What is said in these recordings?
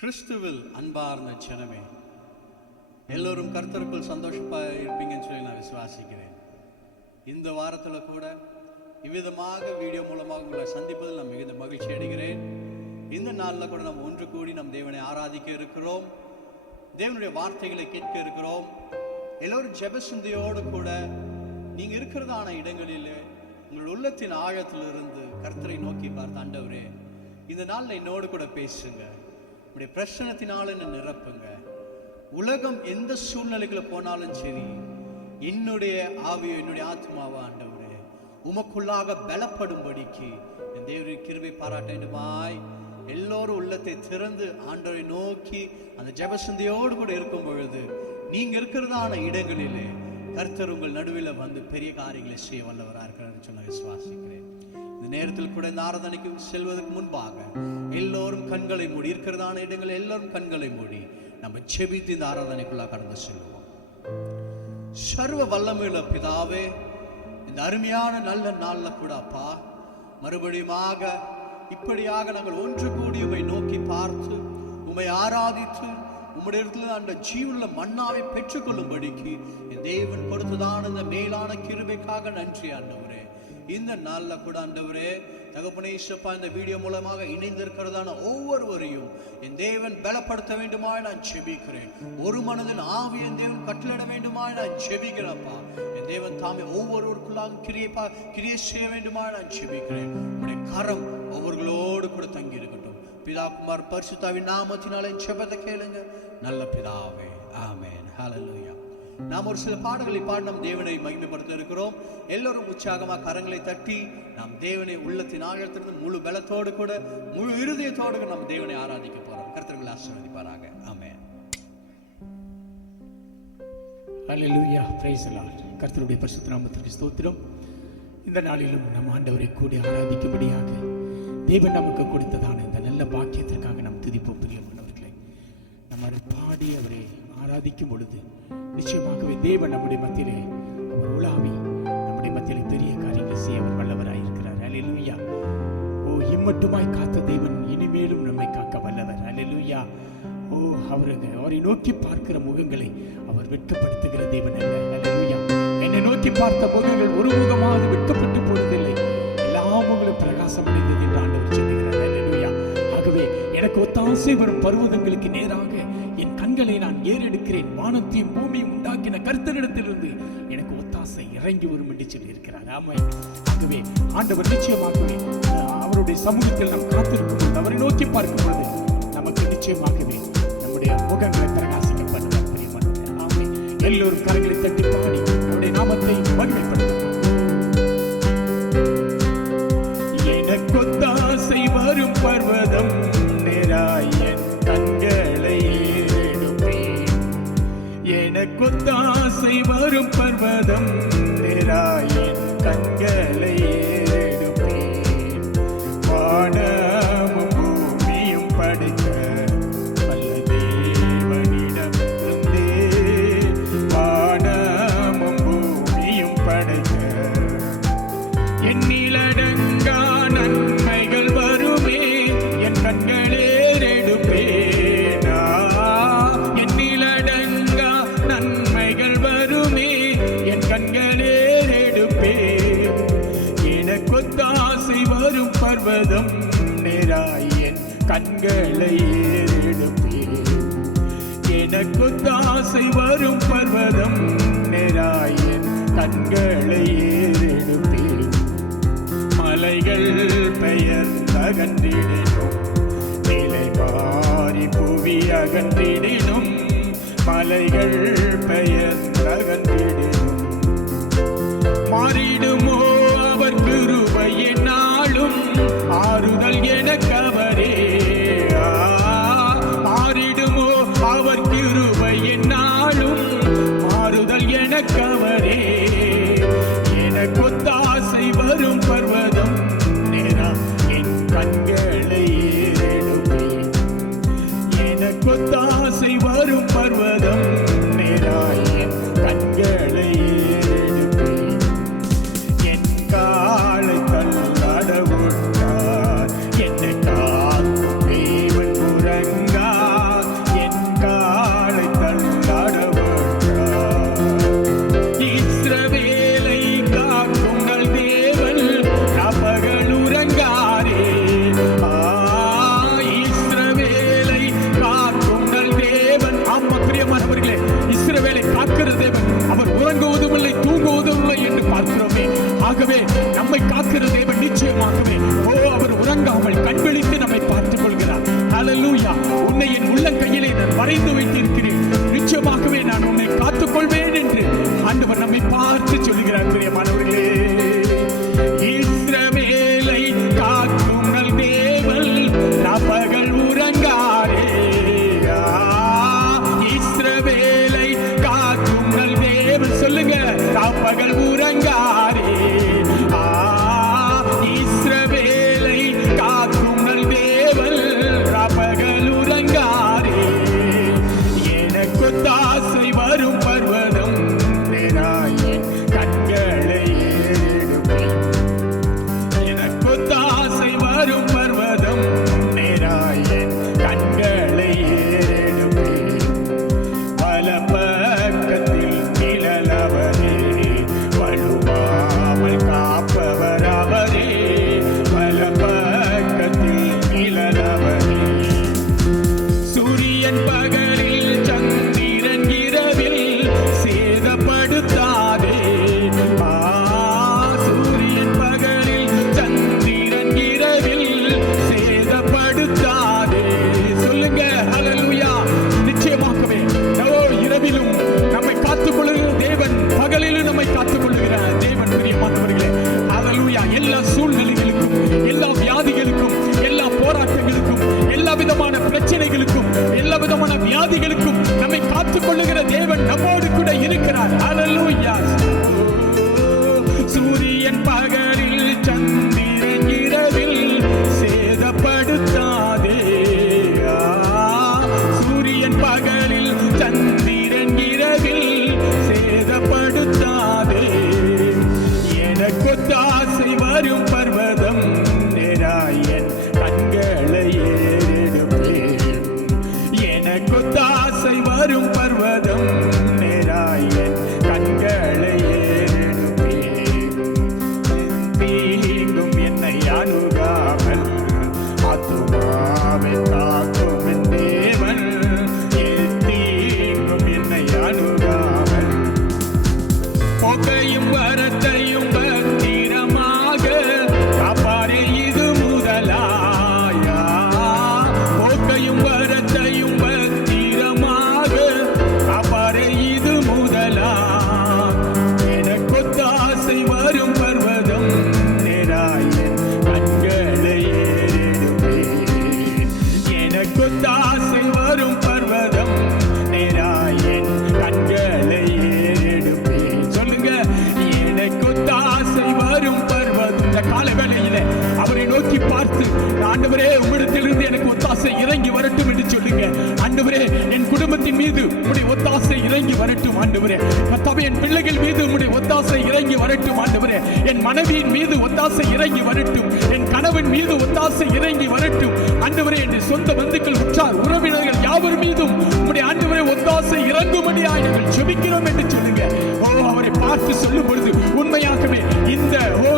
கிறிஸ்துவில் அன்பார்ந்த ஜனமே, எல்லோரும் கர்த்தருக்குள் சந்தோஷமாக இருப்பீங்கன்னு சொல்லி நான் விசுவாசிக்கிறேன். இந்த வாரத்தில் கூட இவ்விதமாக வீடியோ மூலமாக உங்களை சந்திப்பதில் நான் மிகுந்த மகிழ்ச்சி அடைகிறேன். இந்த நாளில் கூட நம்ம ஒன்று கூடி நம் தேவனை ஆராதிக்க இருக்கிறோம், தேவனுடைய வார்த்தைகளை கேட்க இருக்கிறோம். எல்லோரும் ஜெப சிந்தையோடு கூட நீங்கள் இருக்கிறதான இடங்களில் உங்கள் உள்ளத்தின் ஆழத்திலிருந்து கர்த்தரை நோக்கி பார்த்து, ஆண்டவரே இந்த நாளில் என்னோடு கூட பேசுங்க, உடைய பிரசனத்தினால என்ன நிரப்புங்க. உலகம் எந்த சூழ்நிலைகளை போனாலும் சரி, என்னுடைய ஆவியோ என்னுடைய ஆத்மாவா ஆண்டவரே உமக்குள்ளாக பலப்படும்படிக்கு என் தேவனுடைய கிருபை பாராட்ட வேண்டுமாய் எல்லோரும் உள்ளத்தை திறந்து ஆண்டவரை நோக்கி அந்த ஜெபசிந்தையோடு கூட இருக்கும் பொழுது நீங்க இருக்கிறதான இடங்களிலே கர்த்தர் உங்கள் நடுவில் வந்து பெரிய காரியங்களை செய்ய வல்லவராக இருக்கிறார் சொல்ல விசுவாசிக்கிறேன். இந்த நேரத்தில் கூட இந்த ஆராதனைக்கு செல்வதற்கு முன்பாக எல்லோரும் கண்களை மூடி, இருக்கிறதான இடங்கள் எல்லோரும் கண்களை மூடி நம்ம செபித்து இந்த ஆராதனைக்குள்ளாக கடந்து செல்வோம். சர்வ வல்லமையுள்ள பிதாவே, இந்த அருமையான நல்ல நாள்ல கூட அப்பா மறுபடியுமாக இப்படியாக நாங்கள் ஒன்று கூடி உம்மை நோக்கி பார்த்து உம்மை ஆராதித்து உம்முடைய இடத்துல அந்த ஜீவனுள்ள மன்னாவை பெற்றுக்கொள்ளும்படிக்கு என் தேவன் கொடுத்ததான இந்த மேலான கிருபைக்காக நன்றி ஆண்டவரே. இந்த நாள்ல கூட ஆண்டவரே தகப்பனே இயேசுப்பா, இந்த வீடியோ மூலமாக இணைந்திருக்கிறதான ஒவ்வொருவரையும் என் தேவன் பலப்படுத்த வேண்டுமாய் நான் ஜெபிக்கிறேன். ஒரு மனதின் ஆவி என் தேவன் கட்டளிட வேண்டுமாய் நான் ஜெபிக்கிறேன்ப்பா. என் தேவன் தாமே ஒவ்வொருவருக்குள்ளாக கிரியை செய்ய வேண்டுமாய் நான் ஜெபிக்கிறேன். உடைய கரம் ஒவ்வொருகளோடு கூட தங்கி இருக்கட்டும். பிதா குமார் பரிசுத்தாவின் நாமத்தினாலே ஜெபத்தை கேளுங்க நல்ல பிதாவே, ஆமென். ஹல்லேலூயா. நாம் ஒரு சில பாடல்களை பாடி நம் தேவனை மகிமைப்படுத்த இருக்கிறோம். எல்லோரும் உற்சாகமாக கரங்களை தட்டி நாம் தேவனை உள்ளத்தின் ஆழத்திலிருந்து முழு பலத்தோடு கூட முழு இருதயத்தோடு நம்ம தேவனை ஆராதிக்க போறோம். கர்த்தர்களை ஆசீர்வதிப்பாராக. Amen. Hallelujah. Praise the lord. கர்த்தருடைய பரிசுத்த நாமத்திற்கு ஸ்தோத்திரம். இந்த நாளிலும் நம் ஆண்டவரை கூடி ஆராதிக்கும்படியாக தேவன் நமக்கு கொடுத்ததான இந்த நல்ல பாக்கியத்திற்காக நாம் துதிப்போம். பிரியமானவர்களே, நம்ம பாடி அவரை ஆராதிக்கும் பொழுது நிச்சயமாகவே தேவன் நம்முடைய மத்தியிலே அவர் உலாவி நம்முடைய மத்தியிலே பெரிய காரியங்களை செய்ய அவர் வல்லவராயிருக்கிறார். ஹல்லேலூயா. ஓ, இம்மட்டுமாய் காத்த தேவன் இனிமேலும் நம்மை காக்க வல்லவர். ஹல்லேலூயா. ஓ, அவரை நோக்கி பார்க்கிற முகங்களை அவர் வெட்கப்படுத்துகிற தேவன் அல்ல. ஹல்லேலூயா. என்னை நோக்கி பார்த்த முகங்கள் ஒரு முகமாக வெட்கப்பட்டு போவதில்லை, எல்லா முகங்களும் பிரகாசம் அடைந்தது என்று ஆண்டவர் சொல்லுகிறார். ஹல்லேலூயா. ஆகவே எனக்கு ஒத்தாசை வரும் பர்வதங்களுக்கு நேராக என் கண்களை நான் ஏறெடுக்கிறேன், வானத்தையும் பூமியும் உண்டாக்கின கர்த்தரிடத்திலிருந்து எனக்கு ஒத்தாசை இறங்கி வரும் என்று சொல்லி இருக்கிறார். ஆமாம். ஆகவே ஆண்டவர் நிச்சயமாகவே அவருடைய சமூகத்தில் நாம் காத்திருக்கும் பொழுது, அவரை நோக்கி பார்க்கும் பொழுது நமக்கு நிச்சயமாகவே நம்முடைய முகங்களை பிரகாசிக்கப்படுவார். ஆமாம். எல்லோரும் கரங்களை தட்டி பாடி நம்முடைய நாமத்தை மகிமைப்படுத்தும். எனக்கு ஒத்தாசை வரும் பர்வதம் நேராய் என் கண்களை ஏறெடுப்பேன். எனக்கு ஒத்தாசை வரும் பர்வதம் நேராய் என் கண்களை ஏறெடுப்பேன். வானமும் பூமியும் படைத்த வல்ல தேவனிடமிருந்தே, வானமும் பூமியும் படைத்த என்னிலடங்கா நன்மைகள் வருமே, என் கண்களே எடுப்பேன். என்னிலடங்கா நன்மைகள் வருமே, என் கண்களே எடுப்பேன். எனக்கொத்தாசை வரும் பர்வதம் நேராய் என் கண்களை ஏறெடுப்பேன். எனக்கொத்தாசை வரும் பர்வதம் நேராய் என் கண்களை ஏறெடுப்பேன். மலைகள் பெயர் அகன்றிடினும், நிலை மாறி புவி அகன்றிடினும், மலைகள் பெயர் அகன்றிடினும், மாறிடுமோ அவர் கிருபை என்னாலும், ஆறுதல் எனக்கவரே. மாறிடுமோ அவர் கிருபை என்னாலும், மாறுதல் எனக்கவரே. எனக்கொத்தாசை வரும் பர்வதம் நேரா என் கண்களை ஏறெடுப்பேன். எனக்கொத்தாசை வரும் பர்வதம் நேரா என் கண்களை ஏறெடுப்பேன். என் வியாதிகளுக்கும் நம்மை காத்துக் கொள்ளுகிற தேவன் நம்மோடு கூட இருக்கிறார். ஹல்லேலூயா. சூரியன் பகலில் சந்திரன் இரவில் சேதப்படுத்தாதே. சூரியன் பகலில் சந்திரன் இரவில் சேதப்படுத்தாதே. எனக்கு தாசை வரும் பர்வதம் நேராயன் கண்களை ஏறெடுப்பேன். எனக்கு தாசை வரும் பர்வதம் நேராயன் கண்களை ஏறெடுப்பேன். தீங்கும் என்னை அணுகாமல் ஆத்துமாவை காக்கும் என் தேவன். தீங்கும் என்னை அணுகாமல் போக்கையும் வரத்தையும் பத்திரமாக காப்பாரே இது முதலாயா. போக்கையும் வரத்தையும் பத்திரமாக காப்பாரே இது முதலா. எனக்கு தாசை வரும் பர்வதம் நேராயன் கண்களை ஏறெடுப்பேன். எனக்கு தாசை வரும் பர்வதம் நேராயன் கண்களை ஏறெடுப்பேன். சொல்லுங்க, எனக்கு தாசை வரும் பர்வதம். இந்த கால வேளையில அவரை நோக்கி பார்த்து, ஆண்டவரே உம்மிடத்திலிருந்து எனக்கு ஒத்தாசை இறங்கி வரட்டும் என்று சொல்லுங்க. ஆண்டவரே என் குடும்பத்தின் மீது உம்முடைய ஒத்தாசை இறங்கி வரட்டும். ஆண்டவரே கர்த்தாவே என் பிள்ளைகள் மீது உம்முடைய ஒத்தாசை இறங்கி வரட்டும். ஆண்டவரே என் மனைவியின் மீது ஒத்தாசை இறங்கி வரட்டும். என் கணவன் மீது ஒத்தாசை இறங்கி வரட்டும். ஆண்டவரே என் சொந்த பந்துக்கள் உற்றார் உறவினர்கள் யாவர் மீதும் உம்முடைய ஆண்டவரே ஒத்தாசை இறங்கும்படியாய் நாங்கள் ஜெபிக்கிறோம் என்று சொல்லுங்க. ஓ, அவரை பார்த்து சொல்லும் பொழுது உண்மையாகவே இந்த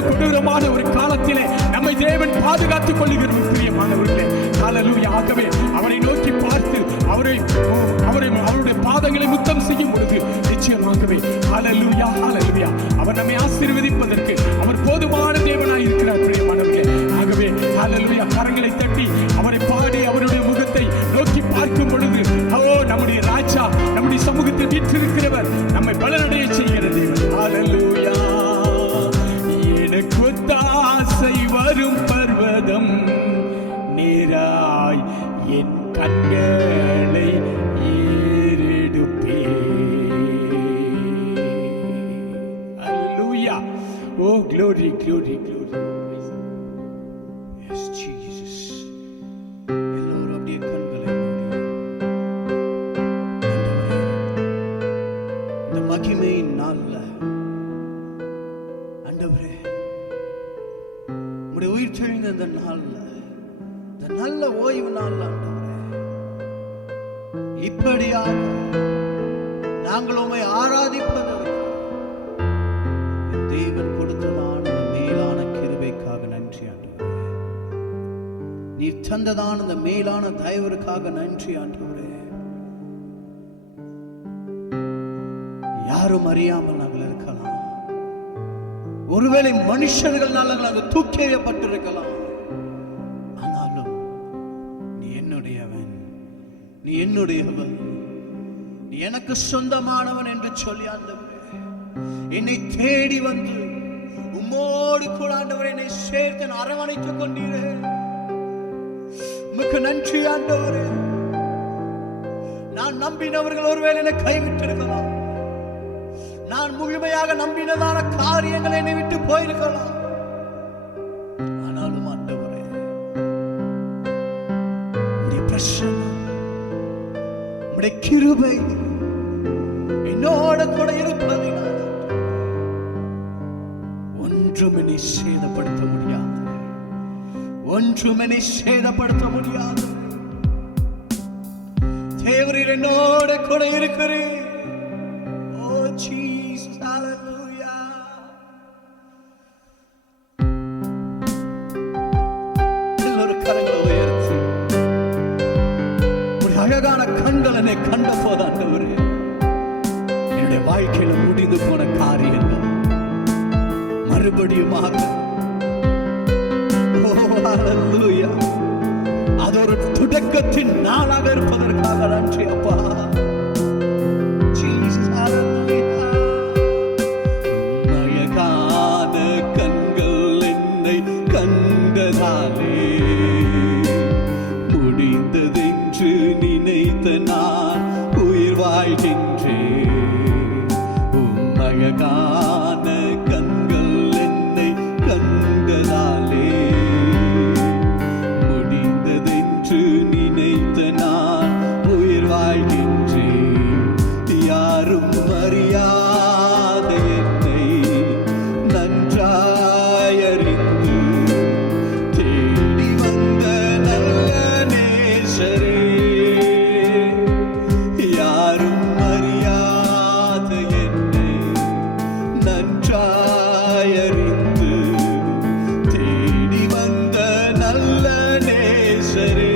கொடூரமான ஒரு காலத்திலே நம்மை தேவன் பாதுகாத்துக் கொள்ளுகிற பிரியமானவர்களே. ஹல்லேலூயா. ஆகவே அவரை நோக்கி பார்த்து அவருடைய பாதங்களை முத்தம் செய்யும் பொழுது நிச்சயமாகவே ஹல்லேலூயா ஹல்லேலூயா அவர் நம்மை ஆசீர்வதிப்பதற்கு அவர் போதுமான தேவனாய் இருக்கிறார் பிரியமானவர்களே. ஆகவே ஹல்லேலூயா கரங்களை தட்டி அவரை பாடி அவருடைய முகத்தை நோக்கி பார்க்கும் பொழுது நம்முடைய ராஜா நம்முடைய சமூகத்தில் வீற்றிருக்கிறவர் நம்மை பலனடைய செய்கிற தேவன். ஹல்லேலூயா. எனக்கு தாசை வரும் பர்வதம் நேராய் என் கண்களை ஏறெடுப்பேன். ஹல்லேலூயா. Oh glory glory glory. Yes Jesus. எல்லோரும் அப்படியே கண்களை மூடி இந்த மகிமையின் நாள்ல ஆண்டவரே உம்முடைய உயிர் தெழுந்த இந்த நாள்ல, இந்த நல்ல ஓய்வு நாள்ல ஆண்டவரே இப்படியாக நாங்கள் உம்மை ஆராதிப்பதற்கு தேவன் கொடுத்ததான இந்த மேலான கிருபைக்காக நன்றி ஆண்டவரே. நீர் தந்ததான இந்த மேலான தயவிற்காக நன்றி ஆண்டவரே. யாரும் அறியாமல் நாங்கள் இருக்கலாம். ஒருவேளை மனுஷர்களால் நாங்கள் தூக்கி எறியப்பட்டிருக்கலாம். ஆனாலும் நீ என்னுடையவன், நீ என்னுடையவன், நீ எனக்கு சொந்தமானவன் என்று சொல்லி ஆண்டவரே என்னை தேடி வந்து உம்மோடு கூட ஆண்டவரே என்னை சேர்த்து அரவணைத்துக் கொண்டீரே. உமக்கு நன்றி ஆண்டவரே. நான் நம்பினவர்கள் ஒருவேளை என்னை கைவிட்டிருக்கலாம். நான் முழுமையாக நம்பினதான காரியங்கள் என்னை விட்டு போயிருக்கலாம். ஆனாலும் ஆண்டவரே உம்முடைய பிரசன்னம், உம்முடைய கிருபை என்னோட கூட இருப்பதினால் ஒன்றும் என்னை சேதப்படுத்த முடியாது. ஒன்றும் என்னை சேதப்படுத்த முடியாது. தேவரீர் என்னோட கூட இருக்கிறீர். Oh Jesus, hallelujah. எல்லோரும் கரங்களை உயர்த்தி ஒரு அழகான கண்கள் என்னை கண்ட போதாண்டவரே என்னுடைய வாழ்க்கையில முடிந்து போன காரியங்கள் மறுபடியும் அது ஒரு தொடக்கத்தின் நாளாக இருப்பதற்காக நன்றி அப்பா. அழகான கண்கள் என்னை கண்டதாலே முடிந்தது முடிந்ததென்று நினைத்த நான் உயிர் வாழ்கின்றேன். அழகான கண்கள் என்னை கண்டதாலே முடிந்ததென்று நினைத்த நான் உயிர் வாழ்கின்றேன். யாரும் அறியாத என்னை நன்றாய் அறிந்து தேடி வந்த நல்ல நேசரே, யாரும் அறியாத என்னை நன்றாய் அறிந்து தேடி வந்த நல்ல நேசரே,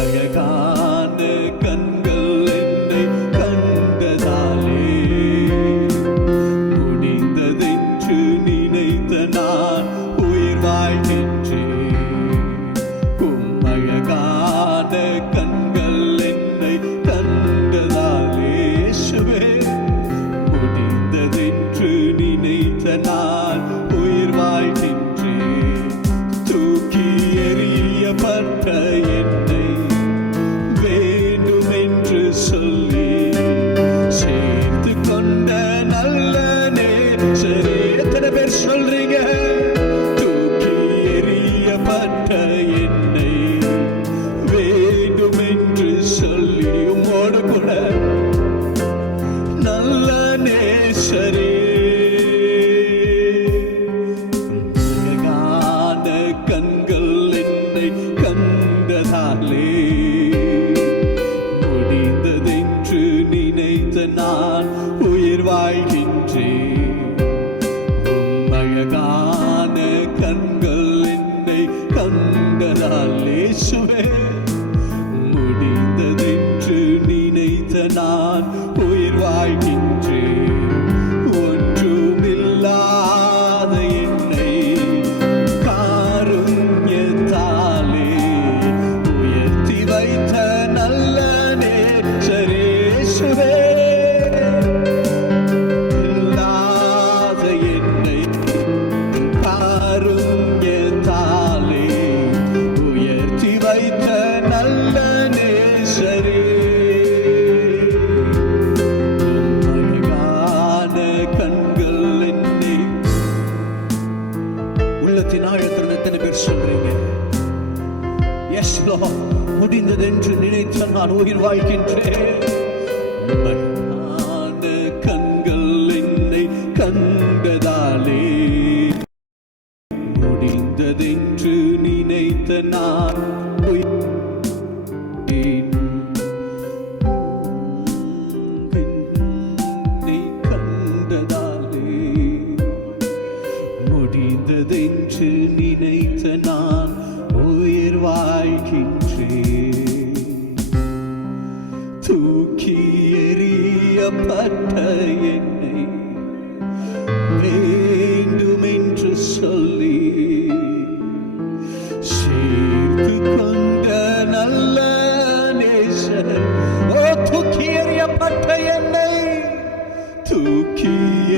அழகான கண்கள் என்னை கண்டதாலே முடிந்ததென்று நினைத்த நான் உயிர் வாழ்கின்றேன். அழகான கண்கள் என்னை கண்டதாலே இயேசுவே, முடிந்ததென்று நினைத்த நான் உயிர் வாழ்கின்றேன். தூக்கி எறியப்பட்ட என்னை வேண்டுமென்று சொல்லி சேர்த்து கொண்ட நல்ல நேசரே. எத்தனை பேர் சொல்றீங்க? தூக்கி எறியப்பட்ட என்னை வேண்டுமென்று சொல்லி உம்மோடு கூட நல்ல நேசரே, அழகான கண்கள் என்னை கண்டதாலே முடிந்ததென்று நினைத்த நான் உயிர் வாழ்கின்றேன். அழகான கண்கள் என்னை கண்டதாலே இயேசுவே, முடிந்ததென்று நினைத்த நான் உயிர் வாழ்கின்றேன். ஒன்றுமில்லாத என்னை காருண்யத்தாலே உயர்த்தி வைத்த நல்ல நேசரே, இயேசுவே, இல்லாத என்னை காருண்யத்தாலே உயர்த்தி வைத்த நல்ல நேசரே, அழகான கண்கள் என்னை உள்ளத்தின் ஆழத்தில் எத்தனை பேர் சொல்றீங்க? எஸ் லார்ட், முடிந்ததென்று நினைத்த நான் உயிர் வாழ்கின்றேன். அழகான கண்கள் என்னை கண்டதாலே முடிந்ததென்று நினைத்த நான் உயிர் என்னை கண்டதாலே முடிந்ததென்று நினைத்த நான் உயிர் வாழ்கின்றேன். தூக்கி எறியப்பட்ட என்னை வேண்டுமென்று சொல்லி சேர்த்து கொண்ட நல்ல நேசர். ஓ, தூக்கி எறியப்பட்ட என்னை, தூக்கி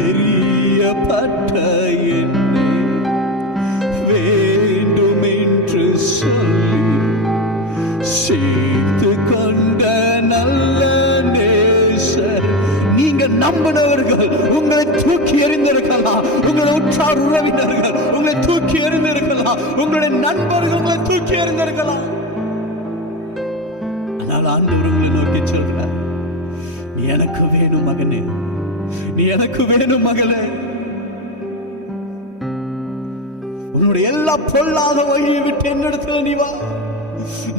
எறியப்பட்ட என்னை வேண்டுமென்று சொல்லி சேர்த்து கொண்ட நல்ல நேசர். நீங்க நம்பினவர்கள் உங்களை தூக்கி எறிந்திருக்கலாம், உங்களை உற்றார் உறவினர்கள் உங்களை தூக்கி எறிந்திருக்கலாம், உங்களுடைய நண்பர்கள் உங்களை தூக்கி எறிந்திருக்கலாம். ஆனால் ஆண்டவர் உங்களை நோக்கி சொல்கிறார், நீ எனக்கு வேணும் மகனே, நீ எனக்கு வேணும் மகளே, உன்னுடைய எல்லா பொல்லாத வழியை விட்டு என்னிடத்துல நீ வா,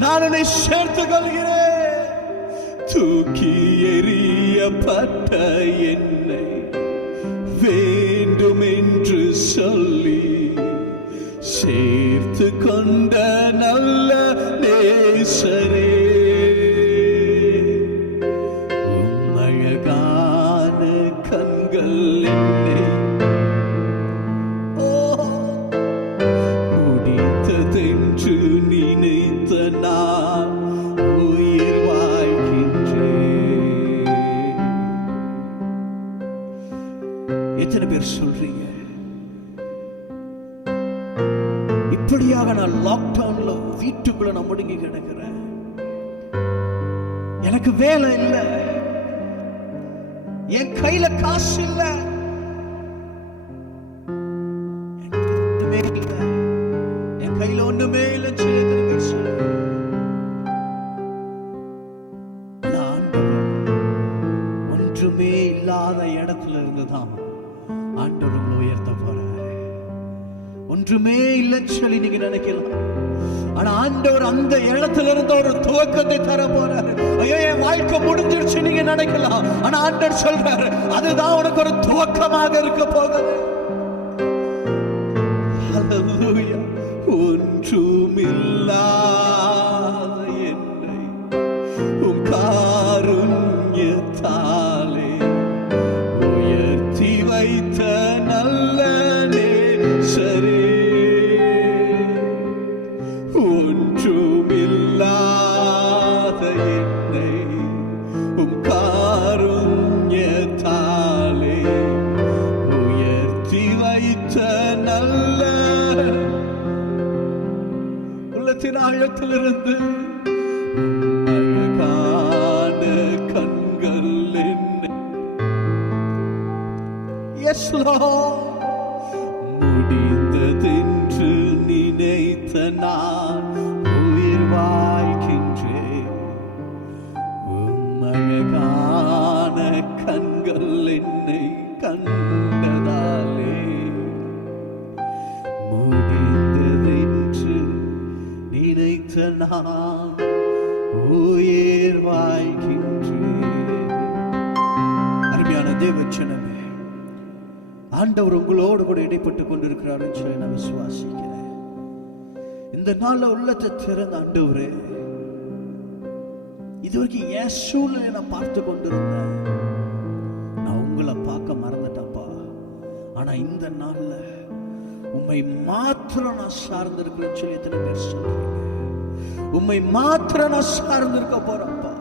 நான் உன்னை சேர்த்துக் கொள்கிறேன். தூக்கி எறியப்பட்ட என்னை வேண்டுமென்று சொல்லி சேர்த்து கொண்ட நல்ல நேசரே, உம் அழகான கண்கள் என்னை முடித்ததென்று நினைத்த நான் உயிர் வாழ்கின்றேன். எத்தனை பேர் சொல்றீங்க? இப்படியாக நான் லாக்டவுன்ல வீட்டுக்குள்ள நான் முடங்கி கிடக்கிறேன். எனக்கு வேலை இல்லை, என் கையில காசு இல்லை, என் கையில ஒண்ணுமே இல்லை. ஒன்றுமே இல்லாத இடத்துல இருந்துதான் ஆண்டவர் உங்களை உயர்த்த போறாரு. ஒன்றுமே இல்லைன்னு சொல்லி நீங்க நினைக்கலாம், ஆனா ஆண்டவர் அந்த இடத்துல இருந்து ஒரு துவக்கத்தை தர போறாரு. ஐயோ என் வாழ்க்கை முடிஞ்சிருச்சு நீங்க நினைக்கலாம், ஆனா ஆண்டவர் சொல்றாரு அதுதான் உனக்கு ஒரு துவக்கமாக இருக்க போகுது. ஹல்லேலூயா. ஒன்றுமில்லாத என்னை உம் காருண்யத்தாலே உயர்த்தி வைத்த நல்ல நேசரே. ஒன்றுமில்லாத என்னை உம் காருண்யத்தாலே உயர்த்தி வைத்த நல்ல உள்ளத்தின் ஆழத்திலிருந்து அழகான கண்கள் என்னை முடிந்ததென்று நினைத்த நான் உயிர் வாழ்கின்றேன். அழகான கண்கள் என்னை கண்டதாலே முடிந்ததென்று நினைத்த நான் உயிர் வாழ்கின்றேன். அருமையான தேவச்சனமே, ஆண்டவர் உங்களோடு கூட இடைப்பட்டு கொண்டிருக்கிறார் சொல்லி நான் விசுவாசிக்கிறேன். இந்த நாள்ல உள்ளத்தை திறந்த ஆண்டவரே, இதுவரைக்கும் என் சூழ்நிலை நான் பார்த்து கொண்டிருந்தேன், நான் உங்களை பார்க்க மறந்துட்டப்பா. ஆனா இந்த நாள்ல உம்மை மாத்திரம் நான் சார்ந்திருக்கிறேன்னு சொல்லி எத்தனை பேர் சொல்றீங்க? உம்மை மாத்திரம் நான் சார்ந்திருக்க போறப்பா.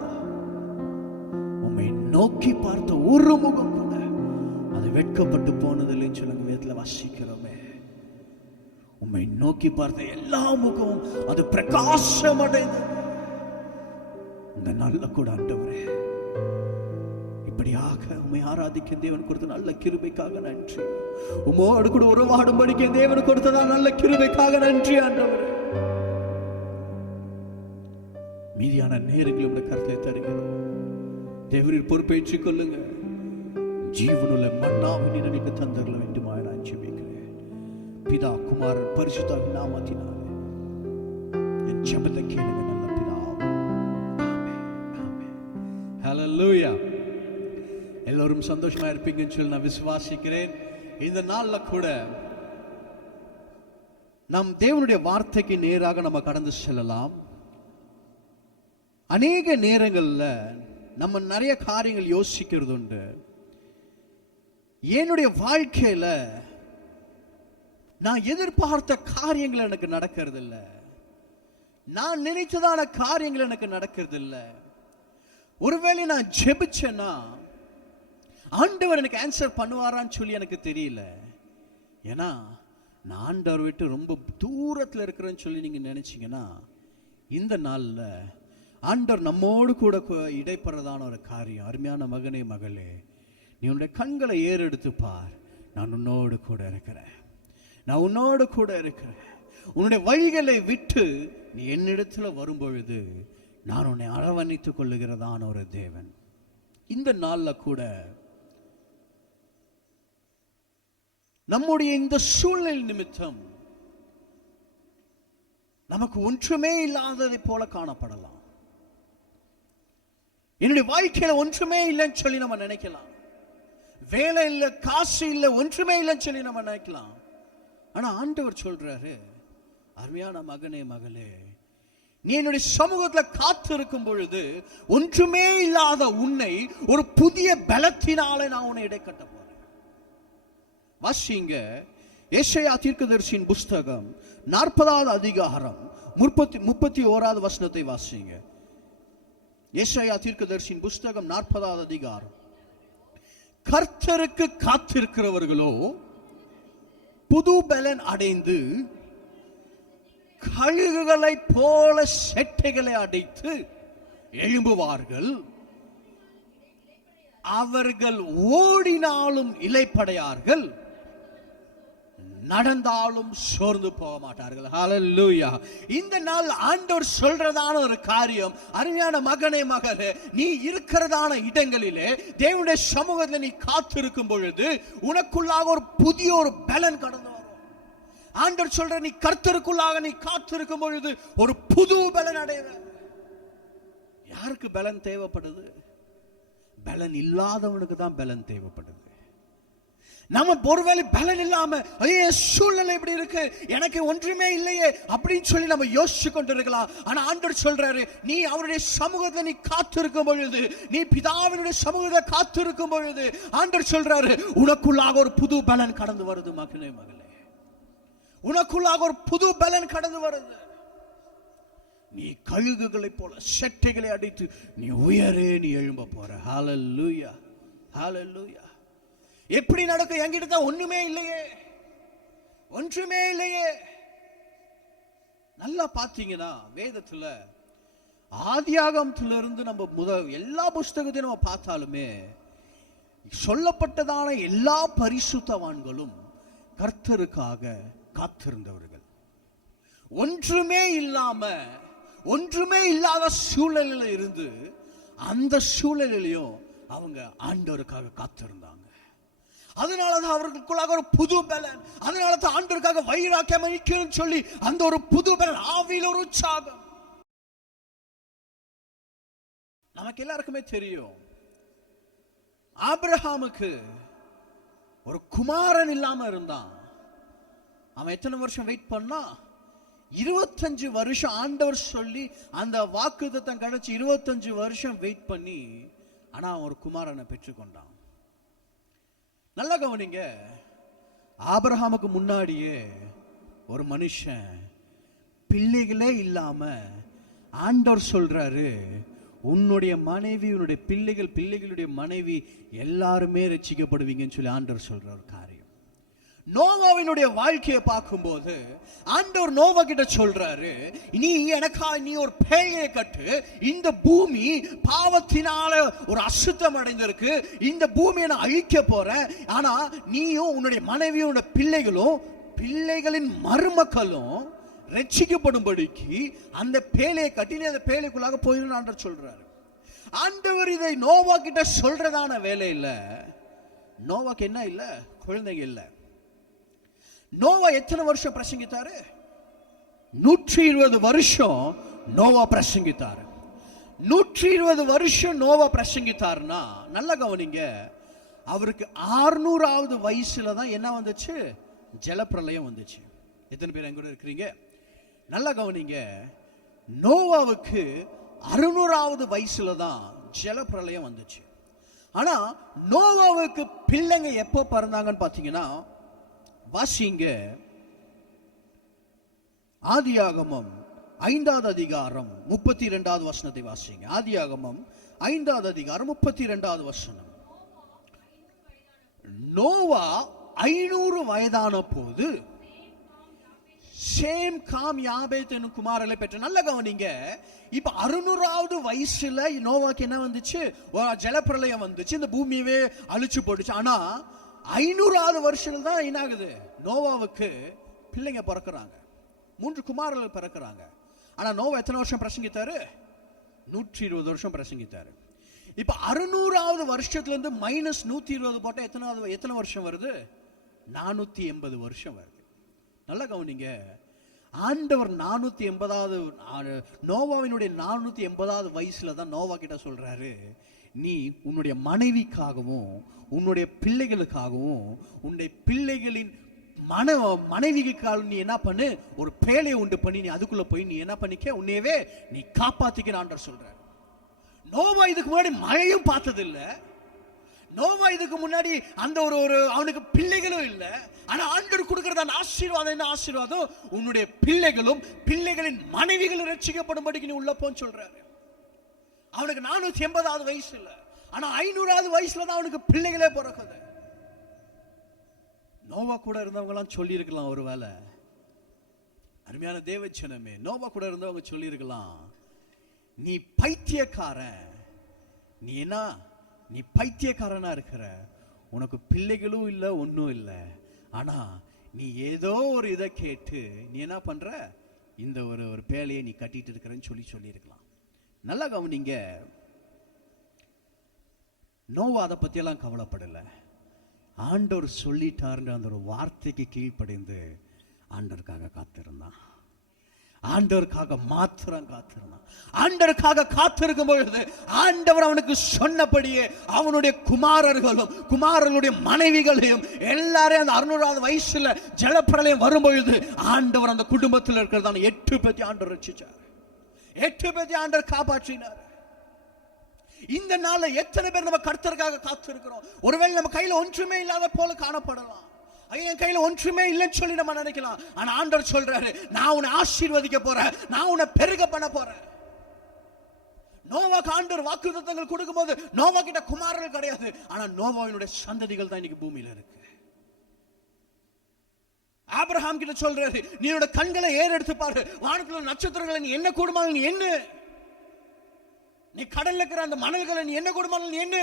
உம்மை நோக்கி பார்த்த ஒரு முகம் கூட அது வெட்கப்பட்டு போனதில்லைன்னு சொல்லுங்க வேதத்துல வாசிக்கிறோமே. உம்மை நோக்கி பார்த்த எல்லா முகமும் அது பிரகாசம் அடைந்து இந்த நல்ல கூட ஆண்டவரே, இப்படியாக உம்மை ஆராதிக்க தேவன் கொடுத்த நல்ல கிருபைக்காக நன்றி. உம்மோடு கூட உறவாடும்படிக்க தேவன் கொடுத்ததா நல்ல கிருபைக்காக நன்றி ஆண்டவரே. மீதியான நேரங்களை உடைய கருத்தை தருகிறோம். தேவரின் பொறுப்பேற்றுக் கொள்ளுங்க. ஜீவனுள்ள மன்னாவை நினைவுக்கு தந்தரல வேண்டுமா நான் ஜெபிக்கிறேன். பிதா குமாரன் பரிசுத்தாவின் நாமத்தினாலே என் ஜெபத்தை கேளுங்க நல்ல பிதாவே. ஆமென். ஹல்லேலூயா. எல்லோரும் சந்தோஷமா இருப்பீங்கன்னு சொல்லி நான் விசுவாசிக்கிறேன். இந்த நாள்ல கூட நம் தேவனுடைய வார்த்தைக்கு நேராக நம்ம கடந்து செல்லலாம். அநேக நேரங்கள்ல நம்ம நிறைய காரியங்கள் யோசிக்கிறது உண்டு. என்னுடைய வாழ்க்கையில நான் எதிர்பார்த்த காரியங்கள் எனக்கு நடக்கிறது இல்லை, நான் நினைத்ததான காரியங்கள் எனக்கு நடக்கிறது இல்லை. ஒருவேளை நான் ஜெபிச்சேன்னா ஆண்டவர் எனக்கு ஆன்சர் பண்ணுவாரான்னு சொல்லி எனக்கு தெரியல. ஏன்னா நான் ஆண்டவர் விட்டு ரொம்ப தூரத்தில் இருக்கிறேன்னு சொல்லி நீங்க நினைச்சீங்கன்னா, இந்த நாள்ல ஆண்டவர் நம்மோடு கூட இடைப்படுறதான ஒரு காரியம். அருமையான மகனே மகளே, நீ உன்னுடைய கண்களை ஏறெடுத்து பார். நான் உன்னோடு கூட இருக்கிறேன், நான் உன்னோடு கூட இருக்கிறேன். உன்னுடைய வழிகளை விட்டு நீ என்னிடத்துல வரும்பொழுது நான் உன்னை அரவணைத்துக் கொள்ளுகிறதான ஒரு தேவன். இந்த நாள்ல கூட நம்முடைய இந்த சூழ்நிலை நிமித்தம் நமக்கு ஒன்றுமே இல்லாததை போல காணப்படலாம். என்னுடைய வாழ்க்கையில ஒன்றுமே இல்லைன்னு சொல்லி நம்ம நினைக்கலாம். வேலை இல்லை, காசு இல்லை, ஒன்றுமே இல்லைன்னு சொல்லி நம்ம நினைக்கலாம். ஆனா ஆண்டவர் சொல்றாரு, அருமையான மகனே மகளே, நீ என்னுடைய சமூகத்துல காத்து இருக்கும் பொழுது ஒன்றுமே இல்லாத உன்னை ஒரு புதிய பலத்தினாலே நான் உன்னை இடைக்கட்ட போறேன். வாசிங்க ஏசாயா தீர்க்கதரிசியின் புஸ்தகம் 40வது அதிகாரம் 31வது வசனத்தை வாசிங்க. ஏசாயா தீர்க்கதரிசியின் புஸ்தகம் 40வது அதிகாரம். கர்த்தருக்கு காத்திருக்கிறவர்களோ புது பலன் அடைந்து கழுகுகளை போல செட்டைகளை அடித்து எழும்புவார்கள். அவர்கள் ஓடினாலும் இளைப்படையார்கள், நடந்தாலும் சோர்ந்து போக மாட்டார்கள். ஹல்லேலூயா. இந்த நாள் ஆண்டவர் சொல்றதான ஒரு காரியம், அருமையான மகனே மகளே, நீ இருக்கிறதான இடங்களிலே தேவனுடைய சமூகத்தில் நீ காத்திருக்கும் பொழுது உனக்குள்ளாக ஒரு புதிய ஒரு பலன் கடந்து வரும். ஆண்டவர் சொல்ற, நீ கர்த்தருக்குள்ளாக நீ காத்திருக்கும் பொழுது ஒரு புது பலன் அடைவ. யாருக்கு பலன் தேவைப்படுது? பலன் இல்லாதவனுக்கு தான் பலன் தேவைப்படுது. நம்ம ஒருவேளை பலன் இல்லாம ஐயோ சூழ்நிலை இப்படி இருக்கு, எனக்கு ஒன்றுமே இல்லையே அப்படின்னு சொல்லி நம்ம யோசிச்சு கொண்டு இருக்கலாம். ஆனா ஆண்டவர் சொல்றாரு, நீ அவருடைய சமூகத்தை நீ காத்திருக்கும் பொழுது, நீ பிதாவினுடைய சமூகத்தை காத்திருக்கும் பொழுது ஆண்டவர் சொல்றாரு, உனக்குள்ளாக ஒரு புது பலன் கடந்து வருது. மகனே மகளே, உனக்குள்ளாக ஒரு புது பலன் கடந்து வருது. நீ கழுகுகளை போல செட்டைகளை அடித்து நீ உயரே நீ எழும்ப போற. ஹல்லேலூயா, ஹல்லேலூயா. எப்படி நடக்கும்? என்கிட்ட தான் ஒண்ணுமே இல்லையே, ஒன்றுமே இல்லையே. நல்லா பாத்தீங்கன்னா வேதத்துல ஆதியாகமத்துல இருந்து நம்ம எல்லா புஸ்தகத்தையும் நம்ம பார்த்தாலுமே சொல்லப்பட்டதான எல்லா பரிசுத்தவான்களும் கர்த்தருக்காக காத்திருந்தவர்கள். ஒன்றுமே இல்லாத சூழலில் இருந்து அந்த சூழலிலையும் அவங்க ஆண்டவருக்காக காத்திருந்தாங்க. அதனாலதான் அவர்களுக்குள்ளாக ஒரு புது பலன், அதனாலதான் ஆண்டவருக்காக வைராக்கியம் வைக்கணும்னு சொல்லி அந்த ஒரு புது பலன், ஆவியில் ஒரு உற்சாகம். நமக்கு எல்லாருக்குமே தெரியும், ஆபிரகாமுக்கு ஒரு குமாரன் இல்லாம இருந்தான். அவன் எத்தனை வருஷம் வெயிட் பண்ணா? 25 வருஷம். ஆண்டவர் சொல்லி அந்த வாக்குத்தத்தம் கிடைச்சு 25 வருஷம் வெயிட் பண்ணி, ஆனா அவன் ஒரு குமாரனை பெற்றுக்கொண்டான். நல்லா கவனிங்க, ஆபிரகாமுக்கு முன்னாடியே ஒரு மனுஷன் பிள்ளைகளே இல்லாம ஆண்டவர் சொல்றாரு, உன்னுடைய மனைவி, உன்னுடைய பிள்ளைகளுடைய மனைவி எல்லாருமே ரட்சிக்கப்படுவீங்கன்னு சொல்லி ஆண்டவர் சொல்ற ஒரு காரியம். நோவாவினுடைய வாழ்க்கையை பார்க்கும்போது ஆண்டவர் நோவா கிட்ட சொல்றாரு, நீ ஒரு பேழையை கட்டு, இந்த பூமி பாவத்தினால ஒரு அசுத்தம் அடைந்திருக்கு, இந்த பூமியை நான் அழிக்க போறேன், ஆனா நீயும் உன்னுடைய மனைவியும் உன்னுடைய பிள்ளைகளும் பிள்ளைகளின் மருமக்களும் ரட்சிக்கப்படும்படிக்கு அந்த பேழையை கட்டி நீ அந்த பேழைக்குள்ளாக போயிடும் ஆண்டவர் சொல்றாரு. ஆண்டவர் இதை நோவா கிட்ட சொல்றதான வேலை இல்ல. நோவாக்கு என்ன இல்ல? குழந்தைங்க இல்ல. நோவா எத்தனை வருஷம் பிரசங்கித்தாரு? 120 வருஷம் நோவா பிரசங்கித்தாரு. 120 வருஷம் நோவா பிரசங்கித்தாருன்னா நல்ல கவனிங்க, அவருக்கு 600வது வயசுல தான் என்ன வந்துச்சு? ஜலப்பிரளயம் வந்துச்சு. எத்தனை பேர் எங்க கூட இருக்கிறீங்க? நல்ல கவனிங்க, நோவாவுக்கு 600வது வயசுல தான் ஜலப்பிரளயம் வந்துச்சு. ஆனா நோவாவுக்கு பிள்ளைங்க எப்போ பிறந்தாங்கன்னு பாத்தீங்கன்னா, வாசிங்க, ஆதியாகமம் 5வது அதிகாரம் 32வது வசனத்தை வாசிங்க. ஆதியாகமம் 5வது அதிகாரம் 32வது வசனம். நோவா 500 வயதான போது சேம் காம் யாபேத் என்னும் குமாரலை பெற்ற. நல்ல கவனிங்க, இப்ப 600வது வயசுல நோவாக்கு என்ன வந்துச்சு? ஜலப்பிரளயம் வந்துச்சு, இந்த பூமியவே அழிச்சு போட்டுச்சு. ஆனா 500வது வருஷத்துல தான் என்ன ஆகுது? நோவாவுக்கு பிள்ளைங்க பிறக்கிறாங்க, 3 குமாரர்கள் பிறக்கிறாங்க. ஆனா நோவா எத்தனை வருஷம் பிரசங்கித்தாரு? 120 வருஷம் பிரசங்கித்தாரு. இப்ப 600வது வருஷத்துல இருந்து -120 போட்டா எத்தனை வருஷம் வருது? 480 வருஷம் வருது. நல்லா கவனிங்க, ஆண்டவர் 480வது நோவாவினுடைய 480வது வயசுல தான் நோவா கிட்ட சொல்றாரு, நீ உன்னுடைய மனைவிக்காகவும் உன்னுடைய பிள்ளைகளுக்காகவும் உன்னுடைய பிள்ளைகளின் மனைவிக்காக நீ என்ன பண்ணு? ஒரு பேழையை உண்டு பண்ணி நீ அதுக்குள்ள போய் நீ என்ன பண்ணிக்க? உன்னையவே நீ காப்பாத்திக்க ஆண்டவர் சொல்றார். நோவா இதுக்கு முன்னாடி மழையும் பார்த்தது இல்ல. நோவா இதுக்கு முன்னாடி அந்த ஒரு அவனுக்கு பிள்ளைகளும் இல்ல. ஆனா ஆண்டவர் கொடுக்கிற அந்த ஆசீர்வாதம் என்ன ஆசீர்வாதம்? உன்னுடைய பிள்ளைகளும் பிள்ளைகளின் மனைவிகளும் ரட்சிக்கப்படும்படிக்கு நீ உள்ள போன்னு சொல்றாரு. அவனுக்கு 480வது வயசு இல்ல, ஆனா 500வது வயசுல தான் அவனுக்கு பிள்ளைகளே பிறக்குது. நோவா கூட இருந்தவங்க எல்லாம் சொல்லி இருக்கலாம், ஒருவேளை அருமையான தேவச்சனமே, நோவா கூட இருந்தவங்க சொல்லியிருக்கலாம், நீ பைத்தியக்காரன், நீ பைத்தியக்காரனா இருக்கிற, உனக்கு பிள்ளைகளும் இல்லை ஒன்றும் இல்லை, ஆனா நீ ஏதோ ஒரு இதை கேட்டு நீ என்ன பண்ற, இந்த ஒரு பேலையை நீ கட்டிட்டு இருக்கிறன்னு சொல்லியிருக்கலாம். நல்லா கவனிங்க, நோவா அதை பத்தியெல்லாம் கவலைப்படலை. ஆண்டவர் சொல்லிட்டாருன்ற அந்த ஒரு வார்த்தைக்கு கீழ்ப்படிந்து ஆண்டவருக்காக காத்திருந்தான். ஆண்டவருக்காக மாத்திரம் காத்திருந்தான். ஆண்டவருக்காக காத்திருக்கும் பொழுது ஆண்டவர் அவனுக்கு சொன்னபடியே அவனுடைய குமாரர்களுடைய மனைவிகளையும் எல்லாரையும் அந்த 600வது வயசுல ஜலப்பிரளயம் வரும்பொழுது ஆண்டவர் அந்த குடும்பத்தில் இருக்கிறதான 8 பேரை ஆண்டவர் ரட்சிச்சார். 8 பேரை ஆண்டவர் காப்பாற்றினார். இந்த நாள்ல எத்தனை பேர் நம்ம கர்த்தருக்காக காத்திருக்கிறோம்? ஒருவேளை நம்ம கையில ஒன்றுமே இல்லாத போல காணப்படலாம். என் கையில ஒன்றுமே இல்லைன்னு சொல்லி நம்ம நினைக்கலாம். ஆனா ஆண்டவர் சொல்றாரு, நான் உன்னை ஆசீர்வதிக்க போறேன், நான் உன்னை பெருக பண்ண போறேன். நோவாக்கு ஆண்டவர் வாக்குத்தத்தங்கள் கொடுக்கும் போது நோவா கிட்ட குமாரர்கள் கிடையாது, ஆனா நோவாவினுடைய சந்ததிகள் தான் இன்னைக்கு பூமியில இருக்கு. ஆபிரகாம் கிட்ட சொல்றாரு, நீ உன்னோட கண்களை ஏறெடுத்து பாரு, வானத்துல நட்சத்திரங்களை நீ என்ன கூடுமானால் நீ என்ன, நீ கடல்ல இருக்கிற அந்த மணல்களை நீ என்ன கூடுமானால் நீ என்ன,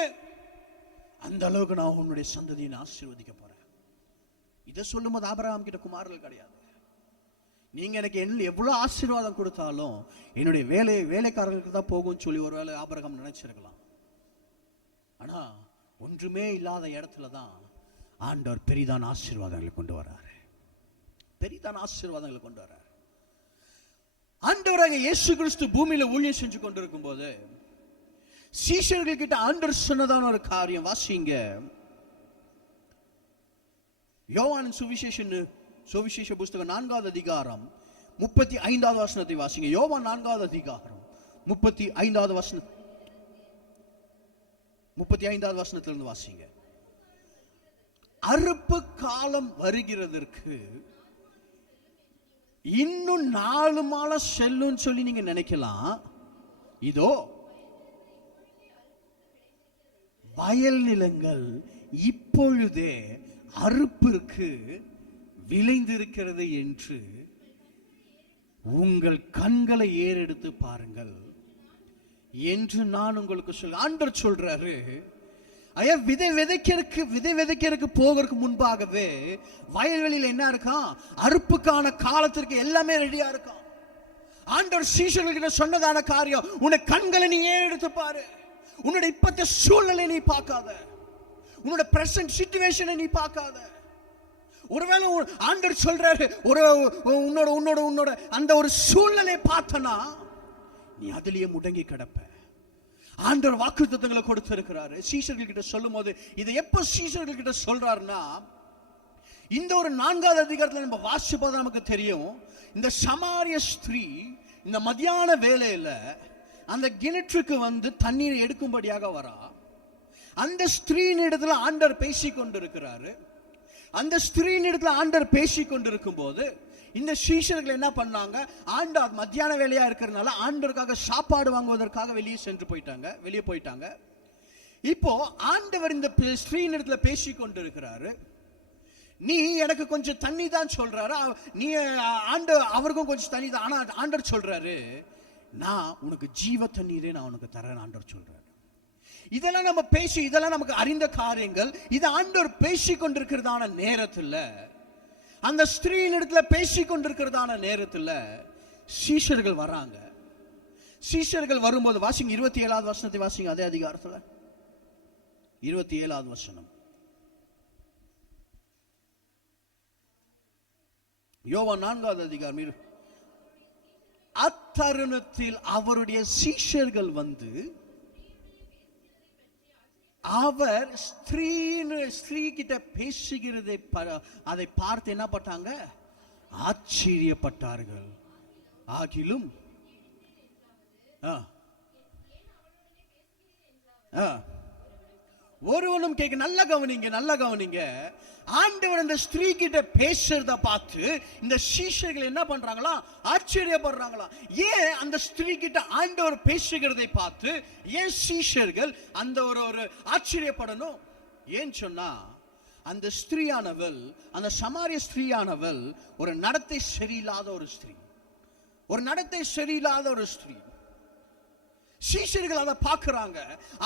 அந்த அளவுக்கு நான் உன்னுடைய சந்ததியை ஆசீர்வதிக்க போறேன். இதை சொல்லும் போது ஆபிரகாம் கிட்ட குமாரர்கள் கிடையாது. நீங்க எனக்கு எவ்வளவு ஆசீர்வாதம் கொடுத்தாலும் என்னுடைய வேலைக்காரர்களுக்கு தான் போகும்னு சொல்லி ஒருவேளை ஆபிரகாம் நினைச்சிருக்கலாம். ஆனா ஒன்றுமே இல்லாத இடத்துல தான் ஆண்டவர் பெரிதான ஆசீர்வாதங்களை கொண்டு வர்றாரு. பெரிதான ஆசீர்வாதங்களை கொண்டு வர்றாரு. ஆண்டவராக இயேசு கிறிஸ்து பூமியில ஊழியம் செஞ்சு கொண்டிருக்கும் போது சீஷர்கள் கிட்ட ஆண்டவர் சொன்னதான ஒரு காரியம் வாசிங்க. யோவானின் சுவிசேஷ புஸ்தகம் 4வது அதிகாரம் 35வது வசனத்தை வாசிங்க. யோவான் 4வது அதிகாரம் 35வது வசனம் 35வது வசனத்திலிருந்து வாசிங்க. அறுப்பு காலம் வருகிறதற்கு இன்னும் 4 மாதம் செல்லும் சொல்லி நீங்க நினைக்கலாம். இதோ வயல் நிலங்கள் இப்பொழுதே அறுப்பிற்கு விளைந்திருக்கிறது என்று உங்கள் கண்களை ஏறெடுத்து பாருங்கள் என்று நான் உங்களுக்கு சொல்ல. ஆண்டவர் சொல்றாரு, ஐயா, விதை விதைக்கிறதுக்கு போகிறதுக்கு முன்பாகவே வயல்வெளியில் என்ன இருக்கான், அறுப்புக்கான காலத்திற்கு எல்லாமே ரெடியா இருக்கான். ஆண்டவர் சீஷர்கள்கிட்ட சொன்னதான காரியம், உன்னை கண்களை நீ ஏன் எடுத்து பாரு, உன்னுடைய இப்பத்த சூழ்நிலை நீ பார்க்காத, உன்னோட பிரசன்ட் சிச்சுவேஷனை நீ பார்க்காத. ஒருவேளை ஆண்டவர் சொல்றாரு, உன்னோட அந்த ஒரு சூழ்நிலையை பார்த்தனா நீ அதிலேயே முடங்கி கிடப்ப. ஆண்டவர் வாக்குத்தத்தங்களை கொடுத்திருக்கிறாரு. சீஷர்கள் கிட்ட சொல்லும் போது இதை எப்ப சீஷர்கள் கிட்ட சொல்றாருன்னா, இந்த ஒரு 4வது அதிகாரத்துல நம்ம வாசிப்பது நமக்கு தெரியும். இந்த சமாரிய ஸ்திரீ இந்த மத்தியான வேளையில அந்த கிணற்றுக்கு வந்து தண்ணீரை எடுக்கும்படியாக வரா. அந்த ஸ்திரீயின் இடத்துல ஆண்டவர் பேசி கொண்டிருக்கிறாரு. அந்த ஸ்திரீயின் இடத்துல ஆண்டவர் பேசி கொண்டிருக்கும் போது இந்த சீஷர்கள் என்ன பண்ணாங்க, ஆண்டவர் மத்தியான வேலையா இருக்கிறதுனால ஆண்டவருக்காக சாப்பாடு வாங்குவதற்காக வெளியே போயிட்டாங்க. இப்போ ஆண்டவர் இந்த ஸ்திரீயின் இடத்துல பேசி கொண்டிருக்கிறாரு. நீ எனக்கு கொஞ்சம் தண்ணி தான் சொல்றாரு, நீ அவருக்கும் கொஞ்சம் தண்ணி தான். ஆனா ஆண்டவர் சொல்றாரு, நான் உனக்கு ஜீவ தண்ணீரே நான் உனக்கு தரேன் ஆண்டவர் சொல்றாரு. இதெல்லாம் நம்ம இதெல்லாம் நமக்கு அறிந்த காரியங்கள். இது ஆண்டவர் பேசி கொண்டிருக்கிறதான நேரத்துல, அந்த ஸ்திரீயின் இடத்துல பேசி கொண்டிருக்கிறதான நேரத்துல சீஷர்கள் வராங்க. சீஷர்கள் வரும்போது வாசிங்க 27வது வசனத்தை வாசிங்க. அதே அதிகாரத்துல 27வது வசனம். யோவான் 4வது அதிகாரம். அத்தருணத்தில் அவருடைய சீஷர்கள் வந்து அவர் ஸ்திரீ கிட்ட பேசுகிறதை அதை பார்த்து என்ன பட்டாங்க, ஆச்சரியப்பட்டார்கள். ஆகிலும் ஒருவனும் கேட்க. நல்ல கவனிங்க. ஆண்டவர் அந்த ஸ்திரீ கிட்ட பேசுறத பார்த்து இந்த சீஷர்கள் என்ன பண்றாங்களா, ஆச்சரியப்படுறாங்களா. ஏன் அந்த ஸ்திரீ கிட்ட ஆண்டவர் பேசுகிறதை பார்த்து ஏன் சீஷர்கள் அந்த ஒரு ஆச்சரியப்படணும்? ஏன் சொன்னா, அந்த ஸ்திரீயானவள், அந்த சமாரிய ஸ்திரீயானவள் ஒரு நடத்தை சரியில்லாத ஒரு ஸ்திரீ, ஒரு நடத்தை சரியில்லாத ஒரு ஸ்திரீ. சீஷர்கள் அதை பார்க்கறாங்க.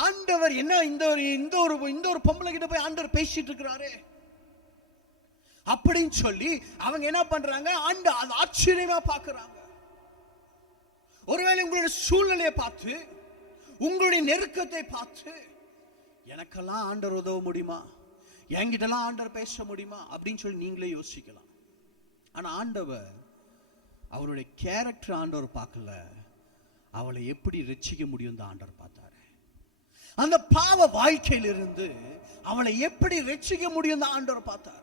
ஆண்டவர் என்ன இந்த ஒரு பொம்பளை கிட்ட போய் ஆண்டவர் பேசிட்டு இருக்கிறாரு அப்படின்னு சொல்லி அவங்க என்ன பண்றாங்க, அது ஆச்சரியமா பார்க்கறாங்க. ஒருவேளை உங்களுடைய சூழ்நிலையை பார்த்து, உங்களுடைய நெருக்கத்தை பார்த்து, எனக்கெல்லாம் ஆண்டவர் உதவ முடியுமா, என்கிட்டலாம் ஆண்டவர் பேச முடியுமா அப்படின்னு சொல்லி நீங்களே யோசிக்கலாம். ஆனா ஆண்டவர் அவருடைய கேரக்டர் ஆண்டவர் பார்க்கல, அவளை எப்படி ரட்சிக்க முடியும் தான் ஆண்டவர் பார்த்தாரு. அந்த பாவ வாழ்க்கையிலிருந்து அவளை எப்படி ரட்சிக்க முடியும் தான் ஆண்டவர் பார்த்தாரு.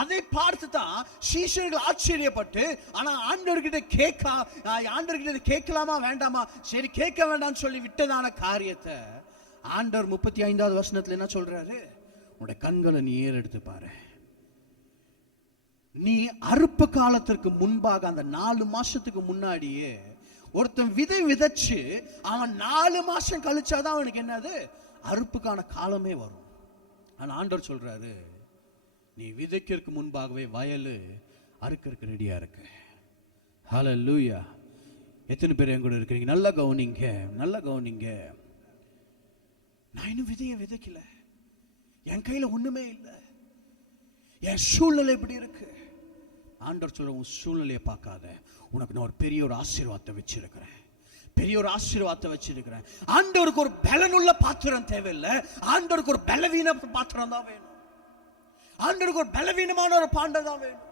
அதை பார்த்து தான் சீஷர்கள் ஆச்சரியப்பட்டு, ஆனா ஆண்டவர்கிட்ட கேட்கலாமா வேண்டாமா, சரி கேட்க வேண்டாம்னு சொல்லி விட்டதான காரியத்தை ஆண்டவர் 35வது வசனத்துல என்ன சொல்றாரு, உன்னுடைய கண்களை நீ ஏறெடுத்து பாரு. நீ அறுப்பு காலத்திற்கு முன்பாக அந்த 4 மாசத்துக்கு முன்னாடியே ஒருத்தன் விதை விதைச்சு அவன் 4 மாசம் கழிச்சாதான் அவனுக்கு என்னது அறுப்புக்கான காலமே வரும். ஆனா ஆண்டவர் சொல்றாரு, நீ விதைக்கிறதுக்கு முன்பாகவே வயலு அறுக்கிறதுக்கு ரெடியா இருக்கு. ஹல்லேலூயா. எத்தனை பேர் என் கூட இருக்கிறீங்க? நல்லா கவனிங்க, நல்லா கவனிங்க. நான் இன்னும் விதையை விதைக்கல, என் கையில ஒண்ணுமே இல்லை, என் சூழ்நிலை எப்படி இருக்கு. ஆண்டவர் சொல்ற, உன் சூழ்நிலையை பார்க்காத, உனக்கு நான் ஒரு பெரிய ஒரு ஆசீர்வாதத்தை வச்சிருக்கிறேன், பெரிய ஒரு ஆசீர்வாதத்தை வச்சிருக்கிறேன். ஆண்டவருக்கு ஒரு பலனுள்ள பாத்திரம் தேவையில்லை, ஆண்டவருக்கு ஒரு பலவீன பாத்திரம் தான் வேணும். ஆண்டவருக்கு ஒரு பலவீனமான ஒரு பாண்டம் தான் வேணும்.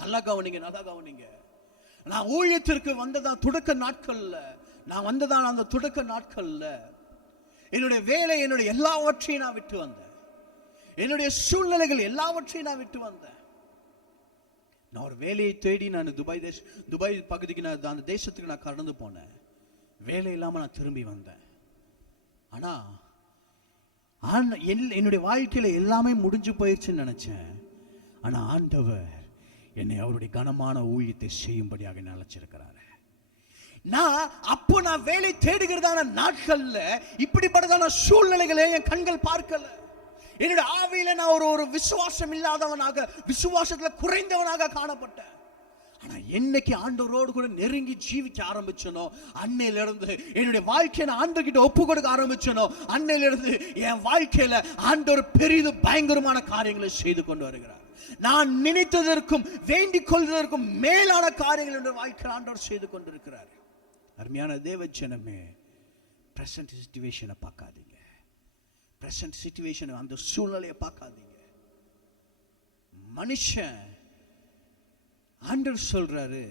நல்லா கவனிங்க, நல்லா கவனிங்க. நான் ஊழியத்திற்கு வந்ததான் தொடக்க நாட்கள்ல, நான் வந்ததான் அந்த தொடக்க நாட்கள்ல என்னுடைய வேலை, என்னுடைய எல்லாவற்றையும் நான் விட்டு வந்தேன், என்னுடைய சூழ்நிலைகள் எல்லாவற்றையும் நான் விட்டு வந்தேன். நான் ஒரு வேலையை தேடி நான் துபாய் பகுதிக்கு நான் அந்த தேசத்துக்கு நான் கடந்து போனேன். வேலை இல்லாம நான் திரும்பி வந்தேன். ஆனா என்னுடைய வாழ்க்கையில எல்லாமே முடிஞ்சு போயிடுச்சுன்னு நினைச்சேன். ஆனா ஆண்டவர் என்னை அவருடைய கனமான ஊழியத்தை செய்யும்படியாக நினைச்சிருக்கிறாரு. நான் வேலை தேடுகிறதான நாட்கள்ல இப்படிப்பட்டதான சூழ்நிலைகளை என் கண்கள் பார்க்கல. என்னுடைய ஆவியில நான் ஒரு விசுவாசம் இல்லாதவனாக, விசுவாசத்துல குறைந்தவனாக காணப்பட்டேன். ஆனா என்னைக்கு ஆண்டவரோடு கூட நெருங்கி ஜீவிக்க ஆரம்பிச்சனோ, அன்னையில இருந்து என்னுடைய வாழ்க்கையை நான் ஆண்டவர்கிட்ட ஒப்பு கொடுக்க ஆரம்பிச்சனோ, அன்னையில இருந்து என் வாழ்க்கையில ஆண்டவர் பெரிது பயங்கரமான காரியங்களை செய்து கொண்டு வருகிறார். நான் நினைத்ததற்கும் வேண்டிக் கொள்வதற்கும் மேலான காரியங்கள் என்னுடைய வாழ்க்கையில் ஆண்டவர் செய்து கொண்டிருக்கிறார். அருமையான தேவ ஜனமே, பிரசன்ட் சிச்சுவேஷனை பார்க்காதீங்க, பிரசன்ட் சிச்சுவேஷன் அந்த சூழ்நிலையை பார்க்காதீங்க. மனுஷன் ஆண்டவர் சொல்றாரு,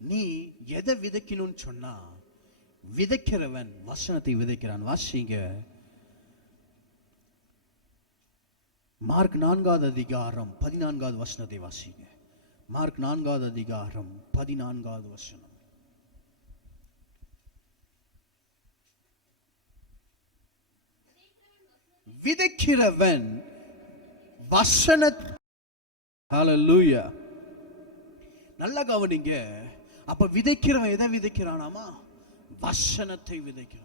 நீ எதை விதைக்கணும்னு சொன்னா, விதைக்கிறவன் வசனத்தை விதைக்கிறான். வாசிங்க, மார்க் 4வது அதிகாரம் 14வது வசனத்தை வாசிங்க. மார்க் 4வது அதிகாரம் 14வது வசனம். விதைக்கிறவன் வசன, ஹல்லேலூயா. நல்லா கவனிங்க. அப்ப விதைக்கிறவன் எதை விதைக்கிறானாமா? வசனத்தை விதைக்கிறான்.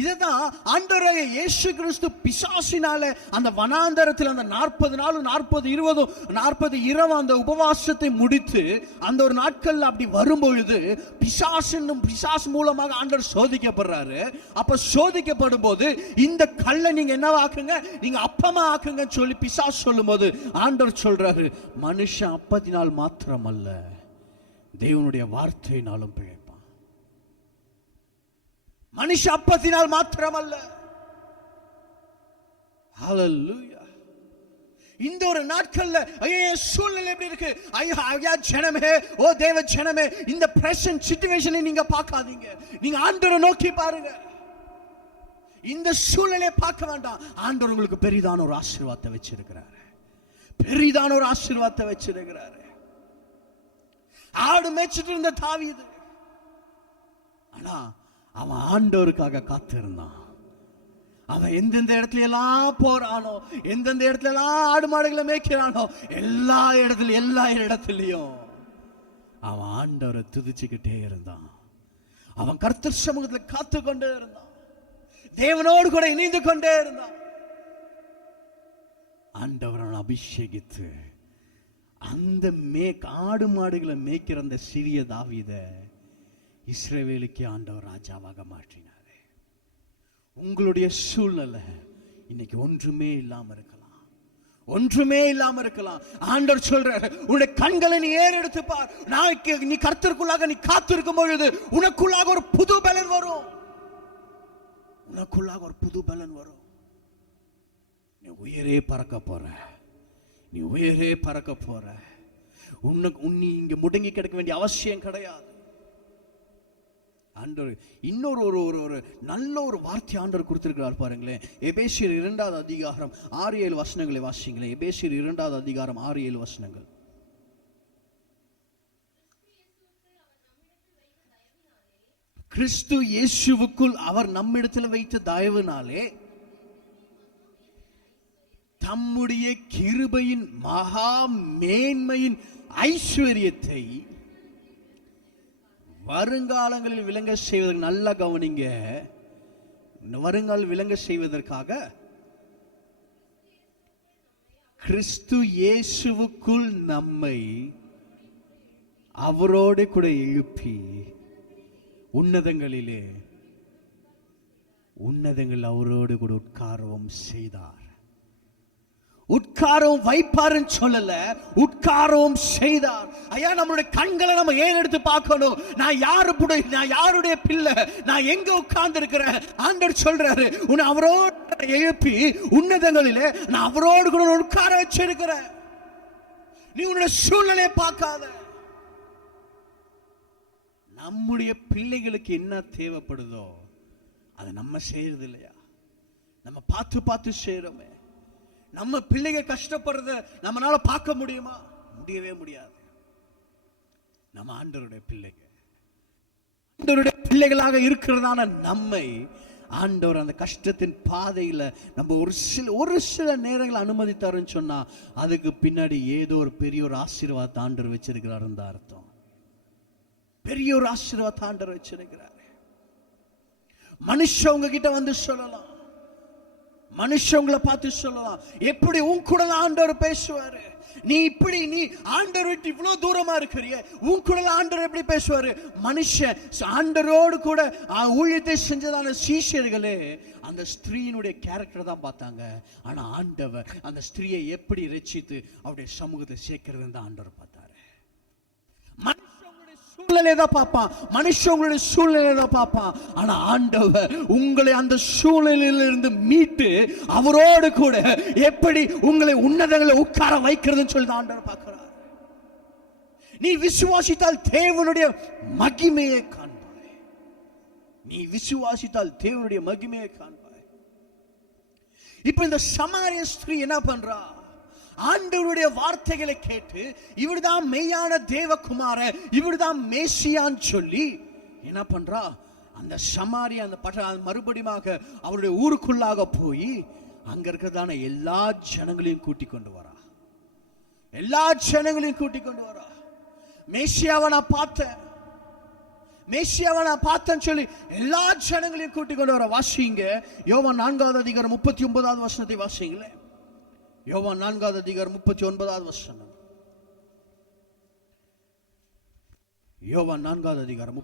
இதுதான் ஆண்டவராகிய இயேசு கிறிஸ்து பிசாசினால அந்த வனாந்தரத்தில் அந்த 40 நாளும் 40 இரவும் அந்த உபவாசத்தை முடித்து அந்த ஒரு நாட்கள் அப்படி வரும்பொழுது பிசாசு மூலமாக ஆண்டவர் சோதிக்கப்படுறாரு. அப்ப சோதிக்கப்படும் போது இந்த கல்லை நீங்க என்னவாக்குங்க, நீங்க அப்பமா ஆக்குங்கன்னு சொல்லி பிசாசு சொல்லும் போது ஆண்டவர் சொல்றாரு, மனுஷன் அப்பத்தினால் மாத்திரம் அல்ல, தேவனுடைய வார்த்தையினாலும் பிழைப்பான். மனுஷ அப்பத்தினால் மாத்திரம் அல்ல. ஹல்லேலூயா. இந்த ஒரு நாட்கள்ல ஐயா சூழ்நிலை எப்படி இருக்கு, ஐயா ஜனமே, ஓ தேவ ஜனமே, இந்த பிரசன்ட் சிச்சுவேஷனை நீங்க பார்க்காதீங்க, நீங்க ஆண்டவரை நோக்கி பாருங்க. இந்த சூழ்நிலையை பார்க்க வேண்டாம். ஆண்டவர் உங்களுக்கு பெரிதான ஒரு ஆசீர்வாதத்தை வச்சிருக்கிறாரு, பெரிதான ஒரு ஆசீர்வாதத்தை வச்சிருக்கிறாரு. ஆடு மேய்ச்சிட்டு இருந்த தாவீது, ஆனா அவன் ஆண்டவருக்காக காத்திருந்தான். அவன் எந்தெந்த இடத்துல எல்லாம் போறானோ, எந்தெந்த இடத்துல எல்லாம் ஆடு மாடுகளை மேய்க்கிறானோ, எல்லா இடத்துலயும் அவன் ஆண்டவரை துதிச்சுக்கிட்டே இருந்தான். அவன் கர்த்தர் சமூகத்தில் காத்து கொண்டே இருந்தான், தேவனோடு கூட இணைந்து கொண்டே இருந்தான். ஆண்டவர் அவனை அபிஷேகித்து அந்த ஆடு மாடுகளை மேய்க்கிற அந்த சிறிய தாவீதை இஸ்ரவேலுக்கே ஆண்டவர் ராஜாவாக மாற்றினார். உங்களுடைய சூழ்நிலை இன்னைக்கு ஒன்றுமே இல்லாம இருக்கலாம், ஒன்றுமே இல்லாம இருக்கலாம். ஆண்டவர் சொல்றார், உன்னுடைய கண்களை நீ ஏறெடுத்து பார். நாளைக்கு நீ கர்த்தருக்குள்ளாக நீ காத்திருக்கும் பொழுது உனக்குள்ளாக ஒரு புது பலன் வரும், உனக்குள்ளாக ஒரு புது பலன் வரும். நீ உயரே பறக்க போற, நீ உயரே பறக்க போற. நீ இங்க முடங்கி கிடக்க வேண்டிய அவசியம் கிடையாது. ஆண்டவர் இன்னொரு ஒரு ஒரு நல்ல ஒரு வார்த்தை ஆண்டவர் கொடுத்திருக்கிறார் பாருங்களேன். எபேசியர் 2வது அதிகாரம் 6-7 வசனங்களை வாசிங்களேன். எபேசியர் 2வது அதிகாரம் 6-7 வசனங்கள். கிறிஸ்து இயேசுவுக்குள் அவர் நம்மிடத்தில் வைத்த தயவினாலே தம்முடைய கிருபையின் மகா மேன்மையின் ஐஸ்வர்யத்தை வருங்காலங்களில் விளங்க செய்வதற்கு, நல்லா கவனிங்க, வருங்கால விளங்க செய்வதற்காக கிறிஸ்து இயேசுவுக்குள் நம்மை அவரோடு கூட எழுப்பி உன்னதங்களில் அவரோடு கூட உட்காரவும் செய்தார். உட்காரவும் வைப்பாருன்னு சொல்லல, உட்காரவும் செய்தார். ஐயா, நம்மளுடைய கண்களை நம்ம ஏன் எடுத்து பார்க்கணும்? நான் யாருடைய பிள்ளை, நான் எங்க உட்கார்ந்து இருக்கிறேன்? ஆண்டவர் சொல்றாரு, உன்னை அவரோடு எழுப்பி உன்னதங்களிலே நான் அவரோடு கூட உட்கார வச்சிருக்கிறேன். நீ உன்னுடைய சூழ்நிலையை பார்க்காத. நம்முடைய பிள்ளைகளுக்கு என்ன தேவைப்படுதோ அதை நம்ம செய்யறது இல்லையா? நம்ம பார்த்து செய்யறோமே. நம்ம பிள்ளைங்க கஷ்டப்படுறத நம்மளால பார்க்க முடியுமா? முடியவே முடியாது. நம்ம ஆண்டவருடைய பிள்ளைகளாக இருக்கிறதான நம்மை ஆண்டவர் அந்த கஷ்டத்தின் பாதையில நம்ம ஒரு சில நேரங்கள் அனுமதித்தாருன்னு சொன்னா அதுக்கு பின்னாடி ஏதோ ஒரு பெரிய ஒரு ஆசீர்வாதத்தை ஆண்டவர் வச்சிருக்கிறார். அர்த்தம் பெரிய ஒரு ஆசீர்வாதத்தை ஆண்டவர் வச்சிருக்கிறார். மனுஷங்க கிட்ட வந்து சொல்லலாம், மனுஷங்களை பார்த்து சொல்லலாம், எப்படி உன் கூட ஆண்டவர் பேசுவாரு? நீ ஆண்டவர் விட்டு இவ்வளவு தூரமா இருக்கிறிய, உன் கூட ஆண்டவர் எப்படி பேசுவாரு? மனுஷன் ஆண்டவரோடு கூட ஊழியத்தை செஞ்சதான சீஷர்களே அந்த ஸ்திரீனுடைய கேரக்டர் தான் பார்த்தாங்க. ஆனா ஆண்டவர் அந்த ஸ்திரீயை எப்படி ரட்சித்து அவருடைய சமூகத்தை சேர்க்கிறது தான் ஆண்டவர் பார்த்தாரு. மனுஷங்களுடைய சூழ்நிலை தான் பார்ப்பான். ஆனா ஆண்டவர் உங்களை அந்த சூழ்நிலையிலிருந்து மீட்டு அவரோடு கூட எப்படி உங்களை உன்னதங்களை உட்கார வைக்கிறதுன்னு சொல்லி ஆண்டவர் பார்க்கிறார். நீ விசுவாசித்தால் தேவனுடைய மகிமையை காண்பாய். நீ விசுவாசித்தால் தேவனுடைய மகிமையை காண்பாய். இப்ப இந்த சமாரிய ஸ்திரீ என்ன பண்றா? ஆண்டவருடைய வார்த்தைகளை கேட்டு இவர்தான் மெய்யான தேவகுமார, இவர்தான் மேசியான்னு சொல்லி என்ன பண்றா? அந்த சமாரியா அந்த மறுபடியும் அவருடைய ஊருக்குள்ளாக போய் அங்க இருக்கிறதான எல்லா ஜனங்களையும் கூட்டிக் கொண்டு வரா. எல்லா ஜனங்களையும் கூட்டிக் கொண்டு வரா. மேசியாவை நான் பார்த்தேன்னு சொல்லி எல்லா ஜனங்களையும் கூட்டிக் கொண்டு வர. வாசிங்க யோவான் 4வது அதிகாரம் 39வது வசனத்தை வாசிங்களேன். யோவான் 4வது அதிகாரம் 39வது வசனம். யோவான் 4வது அதிகாரம்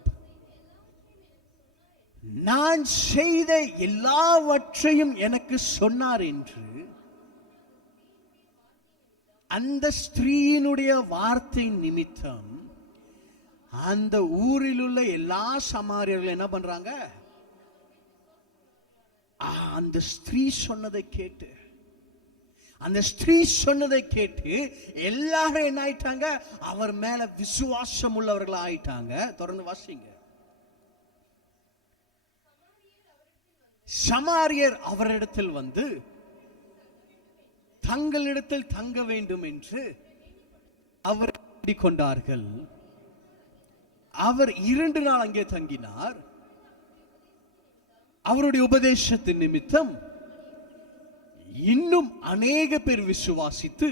நான் செய்த எல்லாவற்றையும் எனக்கு சொன்னார் என்று அந்த ஸ்திரீயினுடைய வார்த்தை நிமித்தம் அந்த ஊரில் உள்ள எல்லா சமாரியர்களும் என்ன பண்றாங்க? அந்த ஸ்திரீ சொன்னதை கேட்டு எல்லாரும் என்ன ஆயிட்டாங்க? அவர் மேல விசுவாசம் உள்ளவர்கள் ஆயிட்டாங்க. தொடர்ந்து வாசிங்க. சமாரியர் அவரிடத்தில் வந்து தங்களிடத்தில் தங்க வேண்டும் என்று அவர் வேண்டிக் கொண்டார்கள். அவர் 2 நாள் அங்கே தங்கினார். அவருடைய உபதேசத்தின் நிமித்தம் இன்னும் அநேக பேர் விசுவாசித்து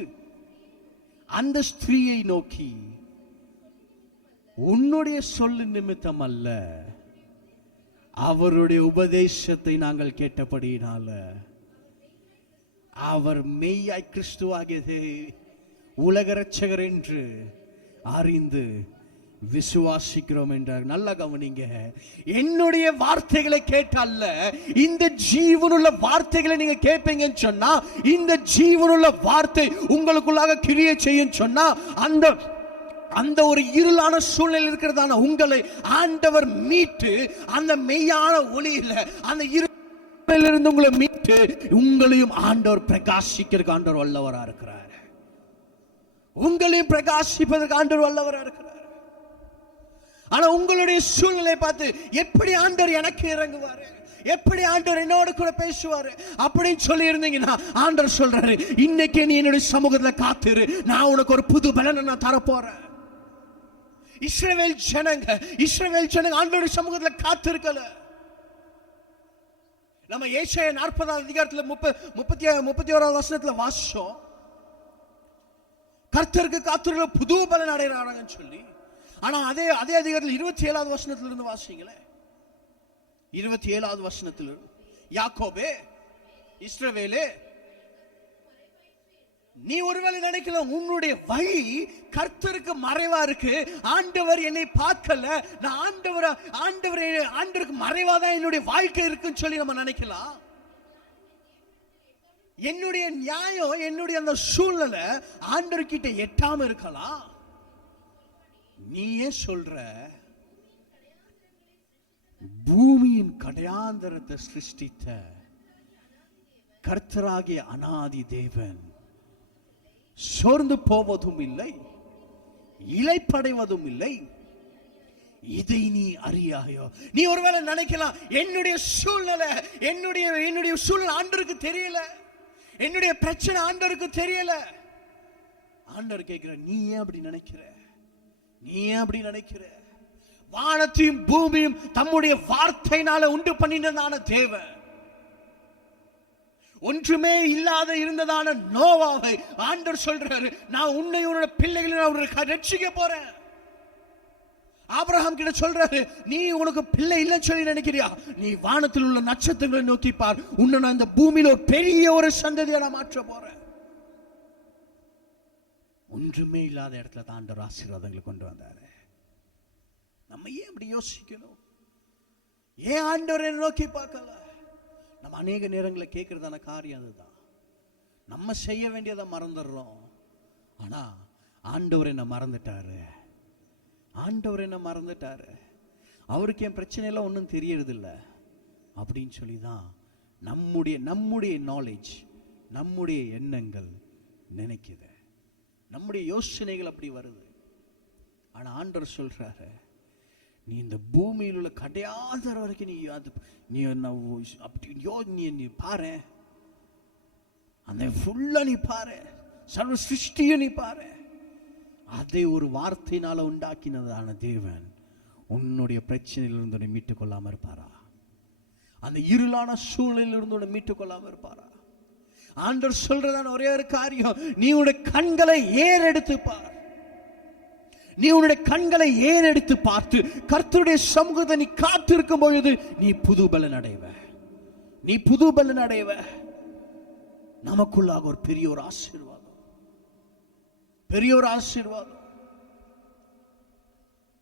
அந்த ஸ்திரீயை நோக்கி, உன்னுடைய சொல்லு நிமித்தம் அல்ல, அவருடைய உபதேசத்தை நாங்கள் கேட்டபடியினால அவர் மெய்யாய் கிறிஸ்துவாகியது உலக இரட்சகர் என்று அறிந்து விசுவாசிக்கிறோம் என்றார். நல்ல கவனிங்க, என்னுடைய வார்த்தைகளை கேட்டல்ல, இந்த ஜீவனுள்ள வார்த்தைகளை நீங்க கேட்பீங்கன்னு சொன்னா, இந்த ஜீவனுள்ள வார்த்தை உங்களுக்குள்ளாக கிரியை செய்யும் சொன்னா, அந்த ஒரு இருளான சூழ்நிலை இருக்கிறதான உங்களை ஆண்டவர் மீட்டு அந்த மெய்யான ஒளியில அந்த இருளிலிருந்து உங்களை மீட்டு உங்களையும் ஆண்டவர் பிரகாசிக்கிறதுக்கு ஆண்டவர் வல்லவரா இருக்கிறார். உங்களையும் பிரகாசிப்பதற்கு ஆண்டவர் வல்லவரா இருக்கிறார். ஆனா உங்களுடைய சூழ்நிலை பார்த்து எப்படி ஆண்டவர் எனக்கு இறங்குவாரு, எப்படி ஆண்டவர் என்னோட கூட பேசுவாரு அப்படின்னு சொல்லி இருந்தீங்கன்னா, ஆண்டவர் சொல்றாரு, இன்னைக்கு நீ என்னுடைய சமூகத்துல காத்துரு, நான் உனக்கு ஒரு புது பலனை நான் தரப்போறேன். இஸ்ரவேல் ஜனங்க ஆண்டவருடைய சமூகத்துல காத்திருக்கல. நம்ம ஏசாயா 40 அதிகாரத்துல 31 வசனத்துல வாசிச்சோம், கர்த்தருக்கு காத்திருக்கிற புது பலன் அடைகிறாங்கன்னு சொல்லி. ஆனா அதே அதிகாரத்தில் 27 வசனத்துல இருந்து வாசிங்களே. 27 வசனத்துல, யாக்கோபே, இஸ்ரவேலே, நீ ஒருவேளை நினைக்கலாம் உன்னுடைய வழி கர்த்தருக்கு மறைவா இருக்கு, ஆண்டவர் என்னை பார்க்கல, நான் ஆண்டவருக்கு மறைவாதான் என்னுடைய வாழ்க்கை இருக்குன்னு சொல்லி நம்ம நினைக்கலாம். என்னுடைய நியாயம், என்னுடைய அந்த சூழ்நிலை ஆண்டவர்கிட்ட எட்டாம இருக்கலாம். நீ ஏன் சொல்ற பூமியின் கடையாந்தரத்தை சிருஷ்டித்த கர்த்தராகிய அநாதி தேவன் சோர்ந்து போவதும் இல்லை, இளைப்படைவதும் இல்லை, இதை நீ அறியாயோ? நீ ஒருவேளை நினைக்கலாம் என்னுடைய சூழ்நிலை ஆண்டவருக்கு தெரியல, என்னுடைய பிரச்சனை ஆண்டவருக்கு தெரியல. ஆண்டவர் கேட்கிற, நீ ஏன் அப்படி நினைக்கிற? நீ ஏன் அப்படி நினைக்கிற? வானத்தையும் பூமியும் தம்முடைய வார்த்தையினால உண்டு பண்ணினதான தேவன், ஒன்றுமே இல்லாத இருந்ததான நோவாவை ஆண்டவர் சொல்றாரு, நான் உன்னை உன்னோட பிள்ளைகளை ரட்சிக்க போறேன். ஆபிரகாம் கிட்ட சொல்றாரு, நீ உனக்கு பிள்ளை இல்லைன்னு சொல்லி நினைக்கிறியா? நீ வானத்தில் உள்ள நட்சத்திரங்களை நோக்கி பார், உன்னை நான் இந்த பூமியில ஒரு பெரிய ஒரு சந்ததியை நான் மாற்ற போறேன். ஒன்றுமே இல்லாத இடத்துல தான் ஆண்டவர் ஆசீர்வாதங்களை கொண்டு வந்தாரு. நம்ம ஏன் அப்படி யோசிக்கணும்? ஏன் ஆண்டவர் என்னை நோக்கி பார்க்கல? நம்ம அநேக நேரங்களில் கேட்கறதான காரியம் அதுதான். நம்ம செய்ய வேண்டியதை மறந்துடுறோம். ஆனா ஆண்டவர் என்ன மறந்துட்டாரு, அவருக்கு என் பிரச்சனையெல்லாம் ஒன்றும் தெரியறதில்ல அப்படின்னு சொல்லி தான் நம்முடைய நாலேஜ், நம்முடைய எண்ணங்கள் நினைக்குது, நம்முடைய யோசனைகள் அப்படி வருது. ஆனா ஆண்டவர் சொல்றாரு, நீ இந்த பூமியில் உள்ள கடையாதர வரைக்கும் நீ பாரு, அந்த ஃபுல்லா நீ பாரு, சர்வ சிருஷ்டியை நீ பாரு. அதை ஒரு வார்த்தையினால உண்டாக்கினதான தேவன் உன்னுடைய பிரச்சனையிலிருந்து உன்னை மீட்டுக் கொள்ளாம இருப்பாரா? அந்த இருளான சூழ்நிலையிலிருந்து உன்னை மீட்டுக் கொள்ளாம இருப்பாரா? ஆண்டவர் சொல்றதான ஒரே ஒரு காரியம், நீ உன்னுடைய கண்களை ஏறெடுத்து பார். நீ உன்னுடைய கண்களை ஏறெடுத்து பார்த்து கர்த்தருடைய சமூகத்தை நீ காத்திருக்கும் பொழுது நீ புது பலன் அடைவ. நமக்குள்ளாக ஒரு பெரிய ஒரு ஆசீர்வாதம்.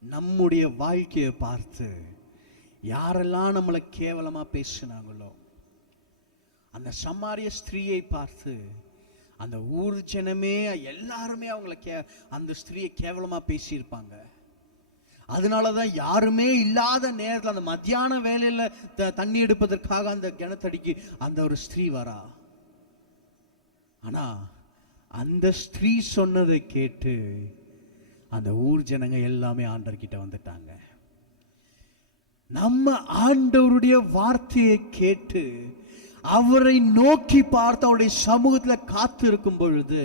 நம்முடைய வாழ்க்கையை பார்த்து யாரெல்லாம் நம்மளை கேவலமா பேசினாங்களோ, அந்த சமாரிய ஸ்திரீயை பார்த்து அந்த ஊர் ஜனமே எல்லாருமே அந்த ஸ்திரீயை கேவலமா பேசியிருப்பாங்க. அதனாலதான் யாருமே இல்லாத நேரத்தில் அந்த மத்தியான வேலையில தண்ணி எடுப்பதற்காக அந்த கிணத்தடிக்கு அந்த ஒரு ஸ்திரீ வரா. ஆனா அந்த ஸ்திரீ சொன்னதை கேட்டு அந்த ஊர் ஜனங்க எல்லாமே ஆண்டவர்கிட்ட வந்துட்டாங்க. நம்ம ஆண்டவருடைய வார்த்தையை கேட்டு அவரை நோக்கி பார்த்து அவருடைய சமூகத்தில் காத்து இருக்கும் பொழுது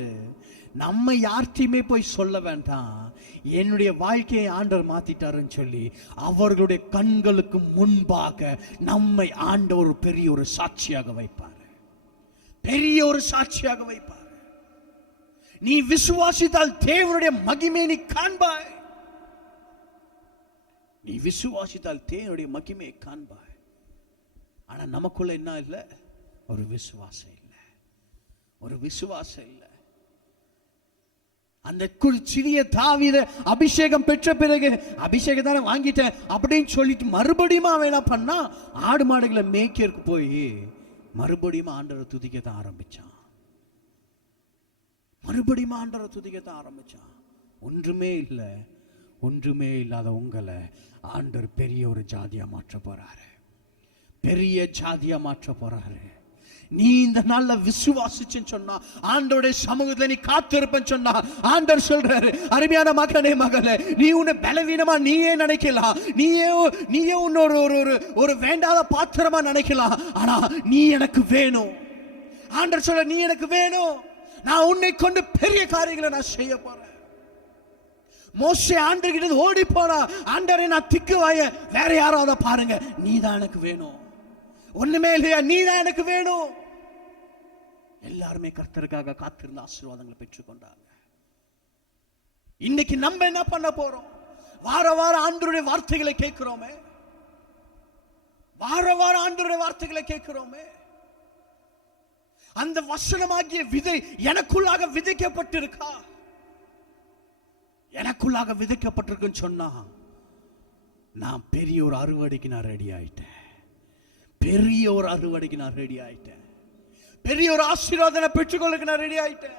நம்ம யார்கிட்டையுமே போய் சொல்ல வேண்டாம், என்னுடைய வாழ்க்கையை ஆண்டவர் மாத்திட்டாருன்னு சொல்லி அவர்களுடைய கண்களுக்கு முன்பாக நம்மை ஆண்டவர் பெரிய ஒரு சாட்சியாக வைப்பார். நீ விசுவாசித்தால் தேவனுடைய மகிமையை நீ காண்பாய். ஆனா நமக்குள்ள என்ன இல்லை? ஒரு விசுவாசம் இல்லை. ஒரு விசுவாசம் இல்லை. அந்த சிறிய தாவீது அபிஷேகம் பெற்ற பிறகு அபிஷேகம் தானே வாங்கிட்டேன் அப்படின்னு சொல்லிட்டு மறுபடியும் அவன் என்ன பண்ணா, ஆடு மாடுகளை மேய்க்கிறதுக்கு போய் மறுபடியும் ஆண்டவரை துதிக்கத்தான் ஆரம்பிச்சான். மறுபடியும் ஆண்டவரை துதிக்கத்தான் ஆரம்பிச்சான். ஒன்றுமே இல்லாத உங்களை ஆண்டவர் பெரிய ஒரு ஜாதியா மாற்ற போறாரு. பெரிய ஜாதியா மாற்ற போறாரு. நீ இந்த நாள்ல விசுவாசிச்சுன்னு சொன்னா, ஆண்டவருடைய சமூகத்துல நீ காத்திருப்பேன்னு சொன்னா, ஆண்டவர் சொல்றாரு, அருமையான மகனே மகளே, நீ உன்னை பலவீனமா நீயே நினைக்கலாம், நீயே ஒரு வேண்டாத பாத்திரமா நினைக்கலாம். ஆனா நீ எனக்கு வேணும். ஆண்டவர் சொல்ற, நீ எனக்கு வேணும். நான் உன்னை கொண்டு பெரிய காரியங்களை நான் செய்ய போறேன். மோசே ஆண்டவர்கிட்ட ஓடி போனா, ஆண்டவரே நான் திக்குவாய, வேற யாரோ அதை பாருங்க, நீ தான் எனக்கு வேணும். ஒண்ணுமே இல்லையா, நீ தான் எனக்கு வேணும். எல்லாருமே கர்த்தருக்காக காத்திருந்த ஆசீர்வாதங்களை பெற்றுக்கொண்டாங்க. இன்னைக்கு நம்ம என்ன பண்ண போறோம்? வார ஆண்டவருடைய வார்த்தைகளை கேட்கிறோமே, வார ஆண்டவருடைய வார்த்தைகளை கேட்கிறோமே. அந்த வசனமாகிய விதை எனக்குள்ளாக விதைக்கப்பட்டிருக்கா? எனக்குள்ளாக விதைக்கப்பட்டிருக்குன்னு சொன்னா, நான் பெரிய ஒரு அறுவடைக்கு நான் ரெடி ஆயிட்டேன். பெரிய ஒரு அறுவடைக்கு நான் ரெடி ஆயிட்டேன். பெரிய ஒரு ஆசீர்வாதத்தை பெற்றுக்கொள்ளுக்கு நான் ரெடி ஆயிட்டேன்.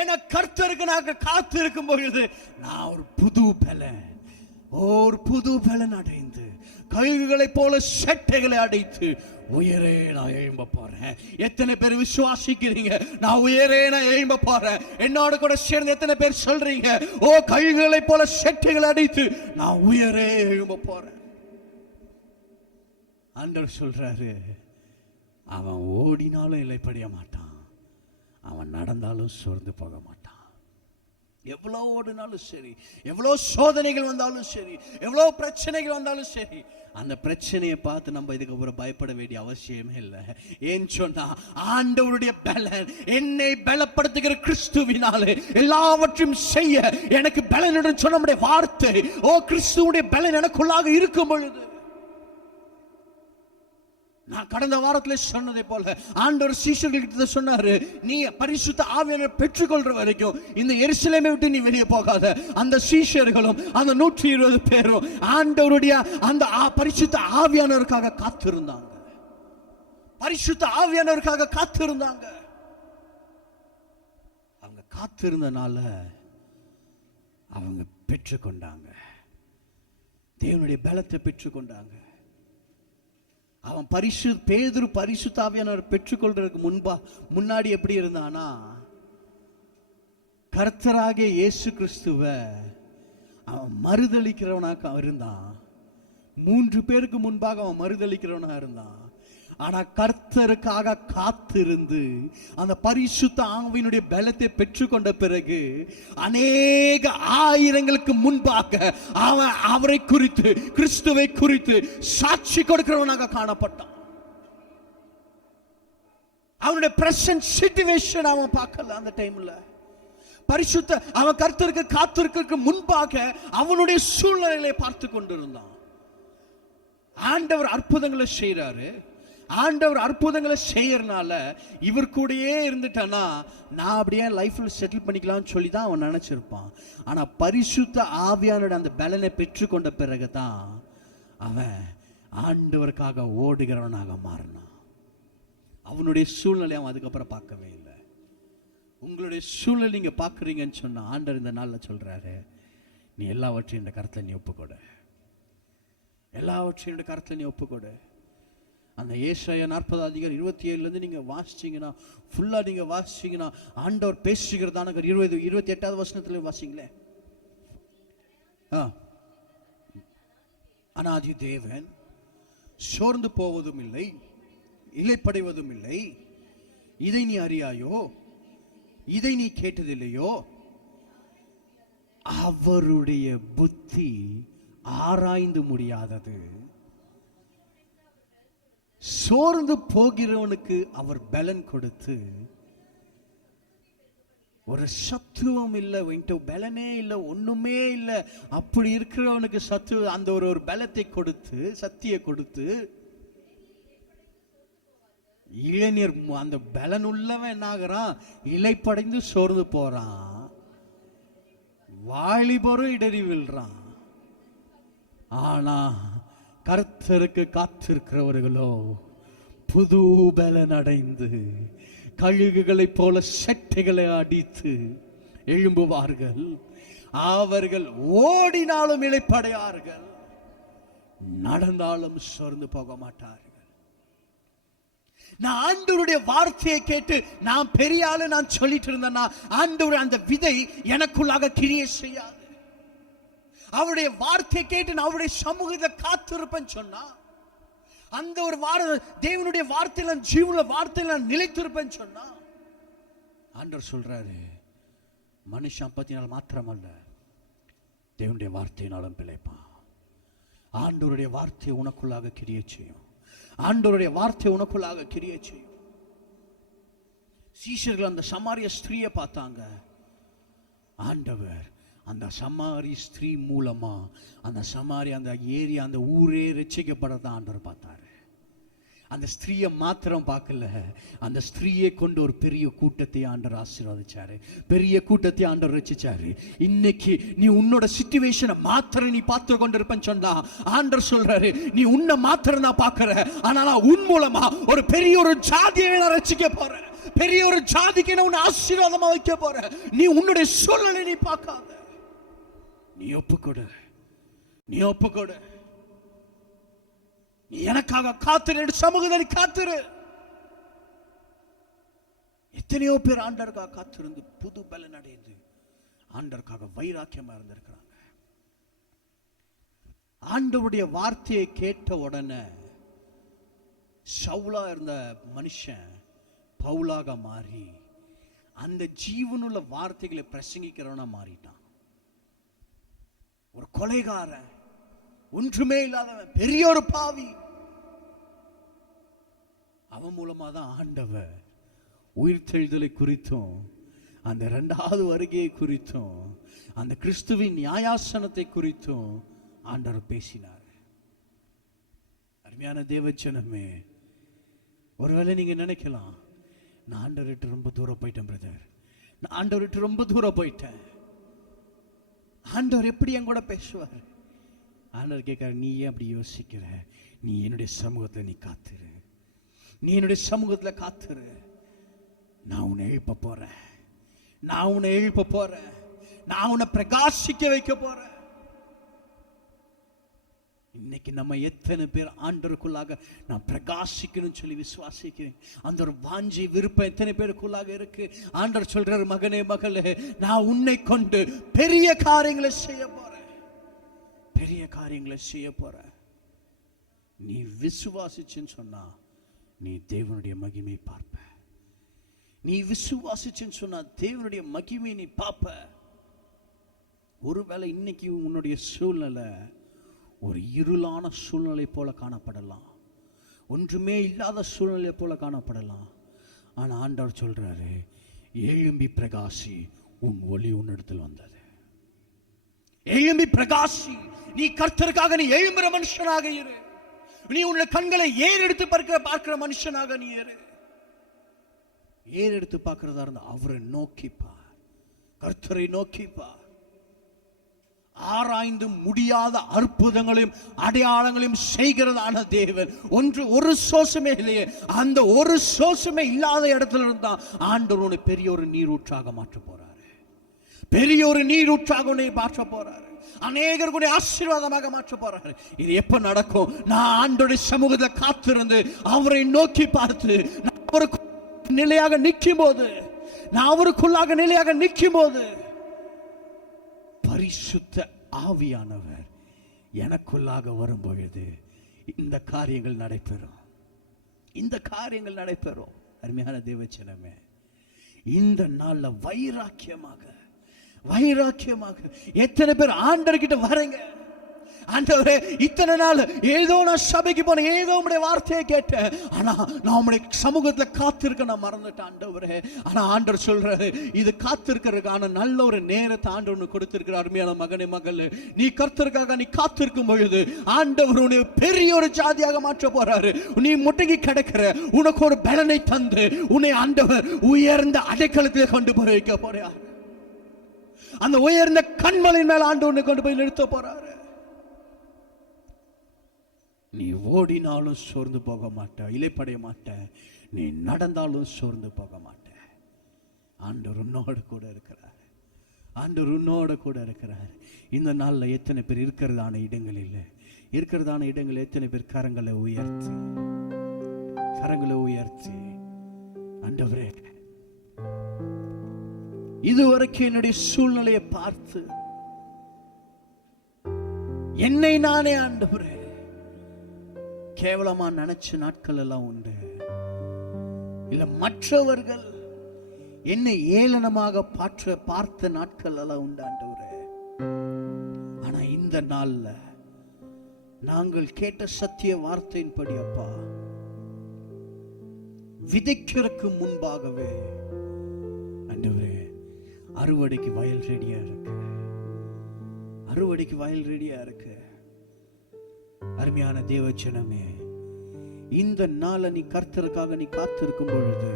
ஏன்னா கர்த்தருக்கு நாங்க காத்து இருக்கும் பொழுது நான் ஒரு புது பலன் அடைந்து, கழுகுகளை போல செட்டைகளை அடைத்து உயரே நான் எழும்ப போறேன். எத்தனை பேர் விசுவாசிக்கிறீங்க? நான் உயரே நான் எழும்ப போறேன். என்னோட கூட சேர்ந்து எத்தனை பேர் சொல்றீங்க, ஓ கழுகுகளை போல செட்டைகளை அடைத்து நான் உயரே எழும்ப போறேன்? ஆண்டவர் சொல்றாரு, அவன் ஓடினாலும் இலைப்படிய மாட்டான், அவன் நடந்தாலும் சோர்ந்து போக மாட்டான். எவ்வளவு ஓடினாலும் சரி, எவ்வளவு சோதனைகள் வந்தாலும் சரி, எவ்வளவு பிரச்சனைகள் வந்தாலும் சரி, அந்த பிரச்சனையை பார்த்து நம்ம இதுக்கப்புறம் பயப்பட வேண்டிய அவசியமே இல்லை. ஏன் சொன்னா, ஆண்டவருடைய பலன் என்னை பலப்படுத்துகிற கிறிஸ்துவினாலே எல்லாவற்றையும் செய்ய எனக்கு பலனுடன் சொன்ன நம்முடைய வார்த்தை, ஓ கிறிஸ்துவுடைய பலன் எனக்குள்ளாக இருக்கும் பொழுது, நான் கடந்த வாரத்தில் சொன்னதை போல ஆண்டவர் சீஷர்கள்கிட்ட சொன்னாரு, நீ பரிசுத்த ஆவியானவரை பெற்றுக்கொள்ற வரைக்கும் இந்த எருசலேமை விட்டு நீ வெளியே போகாத. அந்த சீஷர்களும் அந்த 120 பேரும் ஆண்டவருடைய அந்த பரிசுத்த ஆவியானவருக்காக காத்திருந்தாங்க. பரிசுத்த ஆவியானவருக்காக காத்திருந்தாங்க. அவங்க காத்திருந்தனால அவங்க பெற்றுக்கொண்டாங்க. தேவனுடைய பலத்தை பெற்றுக்கொண்டாங்க. அவன் பேதுரு பரிசுத்த ஆவியானவரை பெற்றுக்கொள்றதுக்கு முன்னாடி எப்படி இருந்தானா, கர்த்தராகிய இயேசு கிறிஸ்துவை அவன் மறுதலிக்கிறவனாக இருந்தான். 3 பேருக்கு முன்பாக அவன் மறுதலிக்கிறவனா இருந்தான். ஆனா கர்த்தருக்காக காத்திருந்து அந்த பரிசுத்த ஆவியினுடைய பலத்தை பெற்றுக்கொண்ட பிறகு அநேக ஆயிரங்களுக்கு முன்பாக அவன் அவரை குறித்து, கிறிஸ்துவை குறித்து சாட்சி கொடுக்கிறவனாக காணப்பட்டான். அவனுடைய பிரசன்ட் சிச்சுவேஷன் அவன் பார்க்கல. அந்த டைம்ல பரிசுத்த அவன் கர்த்தருக்கு காத்திருக்க முன்பாக அவனுடைய சூழ்நிலையை பார்த்து கொண்டிருந்தான். ஆண்டவர் அற்புதங்களை செய்யறாரு. ஆண்டவர் அற்புதங்களை செய்யறனால இவர் கூடயே இருந்துட்டானா, நான் அப்படியே லைஃப்ல செட்டில் பண்ணிக்கலாம்னு சொல்லி தான் அவன் நினைச்சிருப்பான். ஆனா பரிசுத்த ஆவியானோட அந்த பலனை பெற்றுக்கொண்ட பிறகுதான் அவன் ஆண்டவருக்காக ஓடுகிறவனாக மாறினான். அவனுடைய சூழ்நிலை அவன் அதுக்கப்புறம் பார்க்கவே இல்லை. உங்களுடைய சூழ்நிலை நீங்க பார்க்குறீங்கன்னு சொன்னா, ஆண்டவர் இந்த நாள்ல சொல்றாரு, நீ எல்லாவற்றையும் இந்த கருத்தை நீ ஒப்புக்கொடு. எல்லாவற்றையும் இந்த கருத்தை நீ ஒப்புக்கொடு. அந்த ஏசாயா 40:27 நீங்க வாசிச்சீங்கன்னா, ஃபுல்லா நீங்க வாசிச்சீங்கன்னா, ஆண்டவர் பேசுகிறதான 28வது வசனத்துல வாசிங்களே. அனாதி தேவன் சோர்ந்து போவதும் இல்லை, இலைப்படைவதும் இல்லை. இதை நீ அறியாயோ? இதை நீ கேட்டதில்லையோ? அவருடைய புத்தி ஆராய்ந்து முடியாதது. சோர்ந்து போகிறவனுக்கு அவர் பலன் கொடுத்து, ஒரு சத்துவம் இல்லை, பலனே இல்லை, ஒண்ணுமே இல்லை, அப்படி இருக்கிறவனுக்கு சத்துவ அந்த ஒரு பலத்தை கொடுத்து, சக்தியை கொடுத்து, இளைஞர் அந்த பலன் உள்ளவன் என்ன ஆகுறான்? இலைப்படைந்து சோர்ந்து போறான். வாலிபரும் இடறி விழுறான். ஆனா கர்த்தருக்கு காத்திருக்கிறவர்களோ புது பலன் அடைந்து கழுகுகளைப் போல செட்டைகளை அடித்து எழும்புவார்கள். அவர்கள் ஓடினாலும் இளைப்படையார்கள், நடந்தாலும் சோர்ந்து போக மாட்டார்கள். நான் ஆண்டவருடைய வார்த்தையை கேட்டு நான் பெரிய ஆளு நான் சொல்லிட்டு இருந்தேன்னா ஆண்டவர் அந்த விதை எனக்குள்ளாக கிரியை செய்யாது. அவருடைய வார்த்தையை கேட்டு நான் அவருடைய சமூகத்தை காத்திருப்பேன்னு சொன்னா, அந்த ஒரு தேவனுடைய வார்த்தையில ஜீவனுள்ள வார்த்தையில நிலைத்திருப்பேன்னு சொன்னா, ஆண்டவர் சொல்றாரு மனுஷன் அப்பத்தினால் மாத்திரமல்ல தேவனுடைய வார்த்தையினாலும் பிழைப்பான். ஆண்டவருடைய வார்த்தை உனக்குள்ளாக கிரியை செய்யும். ஆண்டவருடைய வார்த்தை உனக்குள்ளாக கிரியை செய்யும். சீஷர்கள் அந்த சமாரிய ஸ்திரீயை பார்த்தாங்க. ஆண்டவர் அந்த சமாரி ஸ்திரீ மூலமா அந்த சமாரி அந்த ஏரியா அந்த ஊரே ரட்சிக்கப்படுறத ஆண்டவர் பார்த்தாரு. அந்த ஸ்திரீயை மாத்திரம் பார்க்கல, அந்த ஸ்திரீயை கொண்டு ஒரு பெரிய கூட்டத்தை ஆண்டவர் ஆசீர்வதிச்சாரு, பெரிய கூட்டத்தை ஆண்டவர் ரட்சிச்சாரு. இன்னைக்கு நீ உன்னோட சிச்சுவேஷனை மாத்திரம் நீ பார்த்து கொண்டிருப்பேன்னு சொன்னா ஆண்டவர் சொல்றாரு, நீ உன்னை மாத்திரம் நான் பார்க்கிற, ஆனால உன் மூலமா ஒரு பெரிய ஒரு ஜாதியை நான் ரட்சிக்க போறேன், பெரிய ஒரு ஜாதிக்கு நான் உன்னை ஆசீர்வாதமா வைக்க போறேன். நீ உன்னுடைய சூழ்நிலை நீ பார்க்காத, நீ ஒப்புக்கொடு, நீ ஒப்புக்கொடு, நீ எனக்காக காத்திரு, சமூகத்தை காத்திரு. எத்தனையோ பேர் ஆண்டவருக்காக காத்திருந்து புது பலன் அடைந்து ஆண்டவருக்காக வைராக்கியமா இருந்திருக்கிறாங்க. ஆண்டவருடைய வார்த்தையை கேட்ட உடனே சவுலா இருந்த மனுஷன் பவுலாக மாறி அந்த ஜீவனுள்ள வார்த்தைகளை பிரசங்கிக்கிறவனா மாறிட்டான். ஒரு கொலைகாரன், ஒன்றுமே இல்லாதவன், பெரிய ஒரு பாவி, அவன் மூலமா தான் ஆண்டவர் உயிர்த்தெழுதலை குறித்தும் அந்த இரண்டாவது வருகையை குறித்தும் அந்த கிறிஸ்துவின் நியாயாசனத்தை குறித்தும் ஆண்டவர் பேசினார். அருமையான தேவஜனமே, ஒருவேளை நீங்க நினைக்கலாம், நான் ஆண்டவர்கிட்ட ரொம்ப தூரம் போயிட்டேன் பிரதர், நான் ஆண்டவர்கிட்ட ரொம்ப தூரம் போயிட்டேன், ஆண்டவர் எப்படி என் கூட பேசுவார்? ஆண்டவர் கேட்கிறார், நீ ஏன் அப்படி யோசிக்கிற? நீ என்னுடைய சமூகத்தில் நீ காத்துரு, நீ என்னுடைய சமூகத்தில் காத்துரு. நான் உன்னை எழுப்ப போறேன், நான் உன்னை எழுப்ப போறேன், நான் உன்னை பிரகாசிக்க வைக்க போறேன். இன்னைக்கு நம்ம எத்தனை பேர் ஆண்டவருக்குள்ளாக நான் பிரகாசிக்கணும்னு சொல்லி விசுவாசிக்கிறேன்? அந்த ஒரு வாஞ்சி விருப்பம் எத்தனை பேருக்குள்ளாக இருக்கு? ஆண்டவர் சொல்றாரு, மகனே மகளே, நான் உன்னை கொண்டு பெரிய காரியங்களை செய்ய போறேன், பெரிய காரியங்களை செய்ய போற. நீ விசுவாசிச்சுன்னு சொன்னா நீ தேவனுடைய மகிமை பார்ப்ப. நீ விசுவாசிச்சுன்னு சொன்னா தேவனுடைய மகிமை நீ பார்ப்ப. ஒருவேளை இன்னைக்கு உன்னுடைய சூழ்நிலை ஒரு இருளான சூழ்நிலை போல காணப்படலாம், ஒன்றுமே இல்லாத சூழ்நிலை போல காணப்படலாம். ஆனா ஆண்டவர் சொல்றாரு, எழும்பி பிரகாசி, உன் ஒளி உன்னிடத்தில் வந்தது. எழும்பி பிரகாசி, நீ கர்த்தருக்காக நீ எழும்புற மனுஷனாக இரு. நீ உன்னுடைய கண்களை ஏறெடுத்து பார்க்கிற மனுஷனாக நீ இரு. ஏறெடுத்து பார்க்கிறதா இருந்தா அவரை நோக்கிப்பார், கர்த்தரை நோக்கிப்பார். ஆராய்ந்து முடியாத அற்புதங்களையும் அடையாளங்களையும் செய்கிறதான தேவன் ஒரு சோசமே இல்லையே. அந்த ஒரு சோசமே இல்லாத இடத்துல இருந்தா ஆண்டவர் உன்னை பெரிய ஒரு நீரூற்றாக மாற்ற போறாரு, பெரிய ஒரு நீரூற்றாக உன்னை மாற்ற போறாரு, அநேகருடைய ஆசீர்வாதமாக மாற்ற போறாரு. இது எப்ப நடக்கும்? நான் ஆண்டவருடைய சமூகத்தில் காத்திருந்து அவரை நோக்கி பார்த்து நான் அவருக்கு நிலையாக நிற்கும் போது, நான் அவருக்குள்ளாக நிலையாக நிற்கும் போது பரிசுத்த ஆவியானவர் எனக்குள்ளாக வரும் பொழுது இந்த காரியங்கள் நடைபெறும், இந்த காரியங்கள் நடைபெறும். அருமையான தேவச்சனமே, இந்த நாள்ல வைராக்கியமாக வைராக்கியமாக எத்தனை பேர் ஆண்டவர்கிட்ட வரீங்க? ஆண்டவரே, இத்தனை நாள் ஏதோ நான் சபைக்கு போனேன், ஏதோ உம்முடைய வார்த்தையை கேட்டேன், ஆனா நான் உம்முடைய சமூகத்துல காத்திருக்க நான் மறந்துட்டேன் ஆண்டவரே. ஆனா ஆண்டவர் சொல்றாரு, இது காத்திருக்கிறதுக்கான நல்ல ஒரு நேரத்தை ஆண்டவர் கொடுத்திருக்கிற அருமையான மகனே மகளே, நீ கர்த்தருக்காக நீ காத்திருக்கும் பொழுது ஆண்டவர் உன்னை பெரிய ஒரு ஜாதியாக மாற்ற போறாரு. நீ முட்டங்கி கிடக்கிற உனக்கு ஒரு பலனை தந்து உன்னை ஆண்டவர் உயர்ந்த அடைக்கலத்தில் கொண்டு போய் வைக்க போறார். அந்த உயர்ந்த கண்மலையின் மேல் ஆண்டவர் உன்னை கொண்டு போய் நிறுத்த போறாரு. நீ ஓடினாலும் சோர்ந்து போக மாட்ட, இலைப்படைய மாட்ட, நீ நடந்தாலும் சோர்ந்து போக மாட்ட. ஆண்டவர் உன்னோடு கூட இருக்கிறார். ஆண்டவர் உன்னோடு கூட இருக்கிறார். இந்த நாள்ல எத்தனை பேர் இருக்கிறதான இடங்களில் எத்தனை பேர் கரங்களை உயர்த்தி ஆண்டவரே, இதுவரைக்கும் என்னுடைய சூழ்நிலையை பார்த்து என்னை நானே ஆண்டவரே கேவலமா நினைச்ச நாட்கள் எல்லாம் உண்டு. இல்ல மற்றவர்கள் என்னை ஏளனமாக பார்த்த நாட்கள் எல்லாம் உண்டு ஆண்டவரே. ஆனா இந்த நாள்ல நாங்கள் கேட்ட சத்திய வார்த்தையின்படி அப்பா, விதைக்கிறதுக்கு முன்பாகவே ஆண்டவரே அறுவடைக்கு வயல் ரெடியா இருக்கு. அருமையான தேவச்சனமே, இந்த நாளை நீ கர்த்தருக்காக நீ காத்திருக்கும் பொழுது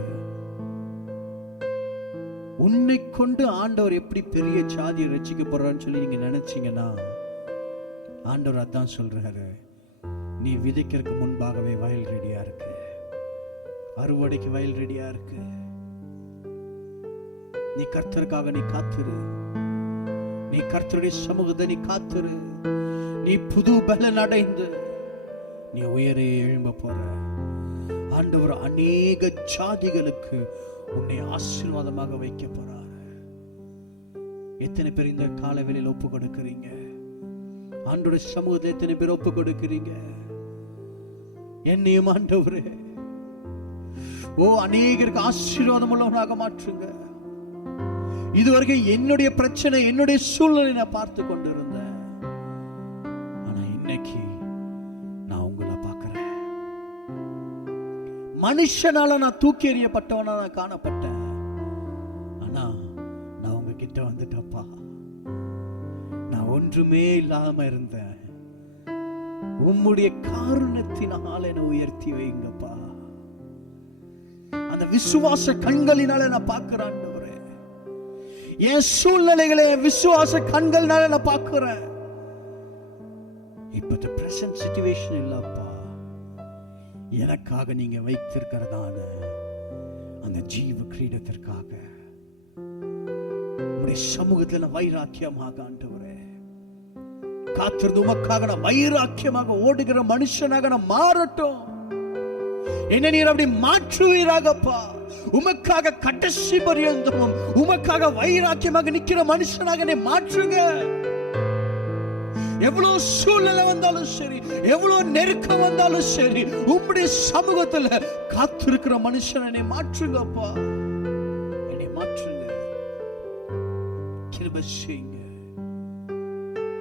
உன்னை கொண்டு ஆண்டவர் எப்படி பெரிய சாதியை ரசிக்க போறான்னு சொல்லி நீங்க நினைச்சீங்கன்னா, ஆண்டவர் அதான் சொல்றாரு, நீ விதைக்கிறதுக்கு முன்பாகவே வயல் ரெடியா இருக்கு, அறுவடைக்கு வயல் ரெடியா இருக்கு. நீ கர்த்தருக்காக நீ காத்திரு, நீ கர்த்தருடைய சமூகத்தை நீ காத்திரு. நீ புது பலன் அடைந்து நீ உயரே எழும்ப போற. ஆண்டவர் அநேக ஜாதிகளுக்கு உன்னை ஆசீர்வாதமாக வைக்க போறார். எத்தனை பேர் இந்த காலவேளையில் ஒப்பு கொடுக்கிறீங்க? ஆண்டவருடைய சமூகத்தை எத்தனை பேர் ஒப்பு கொடுக்கிறீங்க? என்னையும் ஆண்டவரே அநேகருக்கு ஆசீர்வாதம் உள்ளவனாக மாற்றுங்க. இதுவரைக்கும் என்னுடைய பிரச்சனை, என்னுடைய சூழ்நிலை நான் பார்த்து கொண்டிருந்தேன். ஆனா இன்னைக்கு நான் உங்களை பார்க்கிறேன். மனுஷனால நான் தூக்கி எறியப்பட்டவனா நான் காணப்பட்டேன். ஆனா நான் உங்ககிட்ட வந்துட்டப்பா. நான் ஒன்றுமே இல்லாம இருந்தேன். உம்முடைய காருண்யத்தினால் என்னை உயர்த்தி வைங்கப்பா. அந்த விசுவாச கண்களினால நான் பார்க்கிறேன். என் சூழ்நிலைகளை விசுவாச கண்கள்னால நான் பார்க்கிறேன். இப்ப பிரசன்ட் சிச்சுவேஷன் இல்லப்பா, எனக்காக நீங்க வைத்திருக்கிறதான அந்த ஜீவ கிரீடத்திற்காக உங்களுடைய சமூகத்தில் வைராக்கியமாக ஆண்டவரே காத்திருந்து உமக்காக நான் வைராக்கியமாக ஓடுகிற மனுஷனாக நான் மாறட்டும். என்ன நீர் அப்படி மாற்றுவீராகப்பா. உமக்காக கடைசி பரியந்தமும் உமக்காக வைராக்கியமாக நிக்கிற மனுஷனாக என்னை மாற்றுங்க. எவ்வளவு சூழ்நிலை வந்தாலும் சரி, எவ்வளவு நெருக்கம் வந்தாலும் சரி, உம்முடைய சமூகத்துல காத்திருக்கிற மனுஷன் என்னை மாற்றுங்கப்பா. என்னை மாற்றுங்க, கிருபை செய்யுங்க.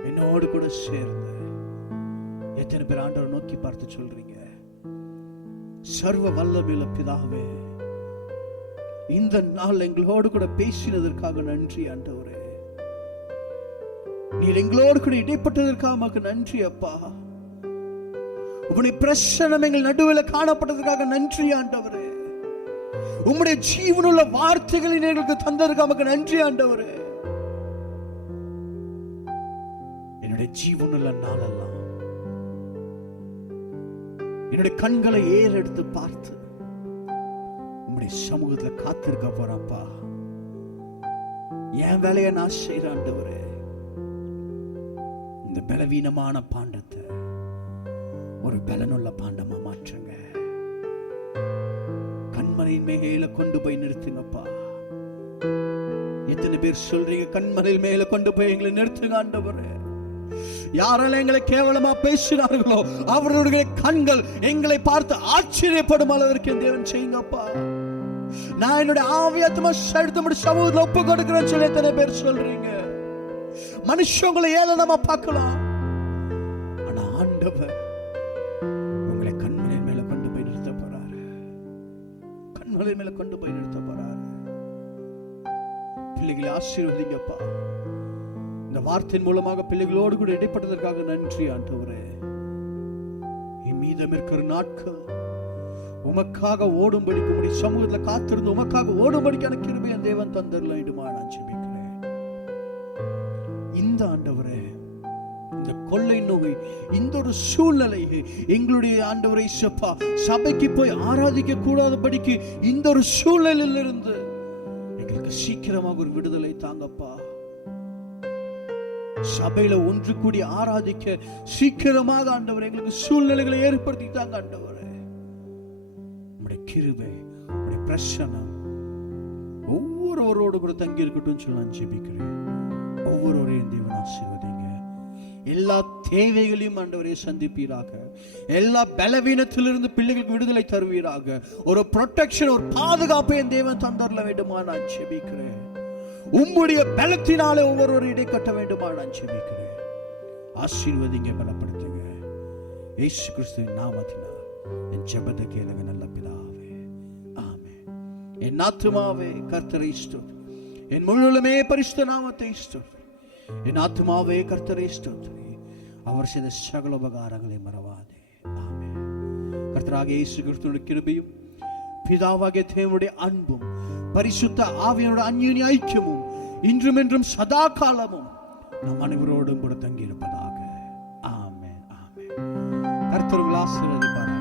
என்னோடு கூட சேர்ந்து எத்தனை பேர் ஆண்டவரை நோக்கி பார்த்து சொல்றீங்க, சர்வ வல்லமையுள்ள பிதாவே, இந்த நாள் எங்களோடு கூட பேசினதற்காக நன்றி ஆண்டவரே. நீர் எங்களோடு கூட இடைப்பட்டதற்காக நன்றி அப்பா. உம்முடைய பிரசன்னம் எங்கள் நடுவில் காணப்பட்டதற்காக நன்றி ஆண்டவரே. உம்முடைய ஜீவனுள்ள வார்த்தைகளை எங்களுக்கு தந்ததற்காக நன்றி ஆண்டவரே. என்னுடைய ஜீவனுள்ள நாளெல்லாம் என்னுடைய கண்களை ஏறெடுத்து பார்த்து உம்முடைய சமூகத்துல காத்திருக்க போறப்பா. என் வேலையை நான் செய்யறேன் ஆண்டவரே. இந்த பலவீனமான பாண்டத்தை ஒரு பலனுள்ள பாண்டமா மாற்றுங்க. கண்மலையின் மேல கொண்டு போய் நிறுத்துங்கப்பா. எத்தனை பேர் சொல்றீங்க, கண்மலையின் மேல கொண்டு போய் எங்களை நிறுத்துங்க ஆண்டவரே. யாரெல்லாம் எங்களை கேவலமா பேசினார்களோ அவர்களுடைய கண்கள் எங்களை பார்த்து ஆச்சரியப்படும் அளவிற்கு தேவன் செய்யுங்கப்பா. நான் என்னுடைய ஆவியாத்மா எடுத்து சமூகத்தில் ஒப்பு கொடுக்கிறேன்னு சொல்லி எத்தனை பேர் சொல்றீங்க. மனுஷங்களை ஏளனமா பார்க்கலாம், ஆண்டவர் உங்களை கண்மலை மேல கொண்டு போய் நிறுத்த போறாரு. கண்மலை மேல கொண்டு போய் நிறுத்த போறாரு. பிள்ளைகளை ஆசீர்வதிங்கப்பா. இந்த வார்த்தையின் மூலமாக பிள்ளைகளோடு கூட இடைப்பட்டதற்காக நன்றி ஆண்டவரே. மீதம் இருக்கிற நாட்கள் உமக்காக ஓடும்படிக்கு உம்முடைய சமூகத்துல காத்திருந்து உமக்காக ஓடும்படிக்கான கிருபை என் தேவன் தந்தரலாம் இடுமா நான் ஜெபிக்கிறேன். இந்த ஆண்டவரே, இந்த கொள்ளை நோய், இந்த ஒரு சூழ்நிலை எங்களுடைய ஆண்டவரை சபைக்கு போய் ஆராதிக்க கூடாதபடிக்கு இந்த ஒரு சூழ்நிலையிலிருந்து எங்களுக்கு சீக்கிரமாக ஒரு விடுதலை தாங்கப்பா. சபையில ஒன்று கூடி ஆராதிக்க சீக்கிரமாக ஆண்டவர் எங்களுக்கு சூழ்நிலைகளை ஏற்படுத்தி தாங்க ஆண்டவரே. உம்முடைய கிருபை, உம்முடைய பிரசன்னம் ஒவ்வொருவரோடு கூட தங்கி இருக்கட்டும் சொல்லி நான் ஜெபிக்கிறேன். ஒவ்வொருவரையும் தேவன் ஆசீர்வதிங்க. எல்லா தேவைகளையும் ஆண்டவரே சந்திப்பீராக. எல்லா பலவீனத்திலிருந்து பிள்ளைகளுக்கு விடுதலை தருவீராக. ஒரு ப்ரொடெக்ஷன், ஒரு பாதுகாப்பை என் தேவன் தந்தரல வேண்டுமா நான் ஜெபிக்கிறேன். உம்முடைய பலத்தினாலே ஒவ்வொருவரும் இடை கட்ட வேண்டுமா நான் ஜெபிக்கிறேன். ஆசீர்வதிங்க, பலப்படுத்துங்க. இயேசு கிறிஸ்துவின் நாமத்தினால் என் ஜெபத்தை கேளுங்க நல்ல பிதாவே, ஆமென். என் ஆத்துமாவே கர்த்தரை ஸ்தோத்திரி, என் முழுமே பரிசுத்த நாமத்தை ஸ்தோத்திரி. என் ஆத்துமாவே கர்த்தரை ஸ்தோத்திரி, அவர் செய்த சகல உபகாரங்களை மறவாதே. ஆமென். கர்த்தராகிய இயேசு கிறிஸ்துவின் கிருபையும் பிதாவாகிய தேவனுடைய அன்பும் பரிசுத்த ஆவியோட அந்யோன்ய ஐக்கியமும் இன்றும் என்றும் சதா காலமும் நம் அனைவரோடும் கூட தங்கி இருப்பதாக. ஆமென், ஆமென். கர்த்தர் உங்களை ஆசீர்வதிப்பார்.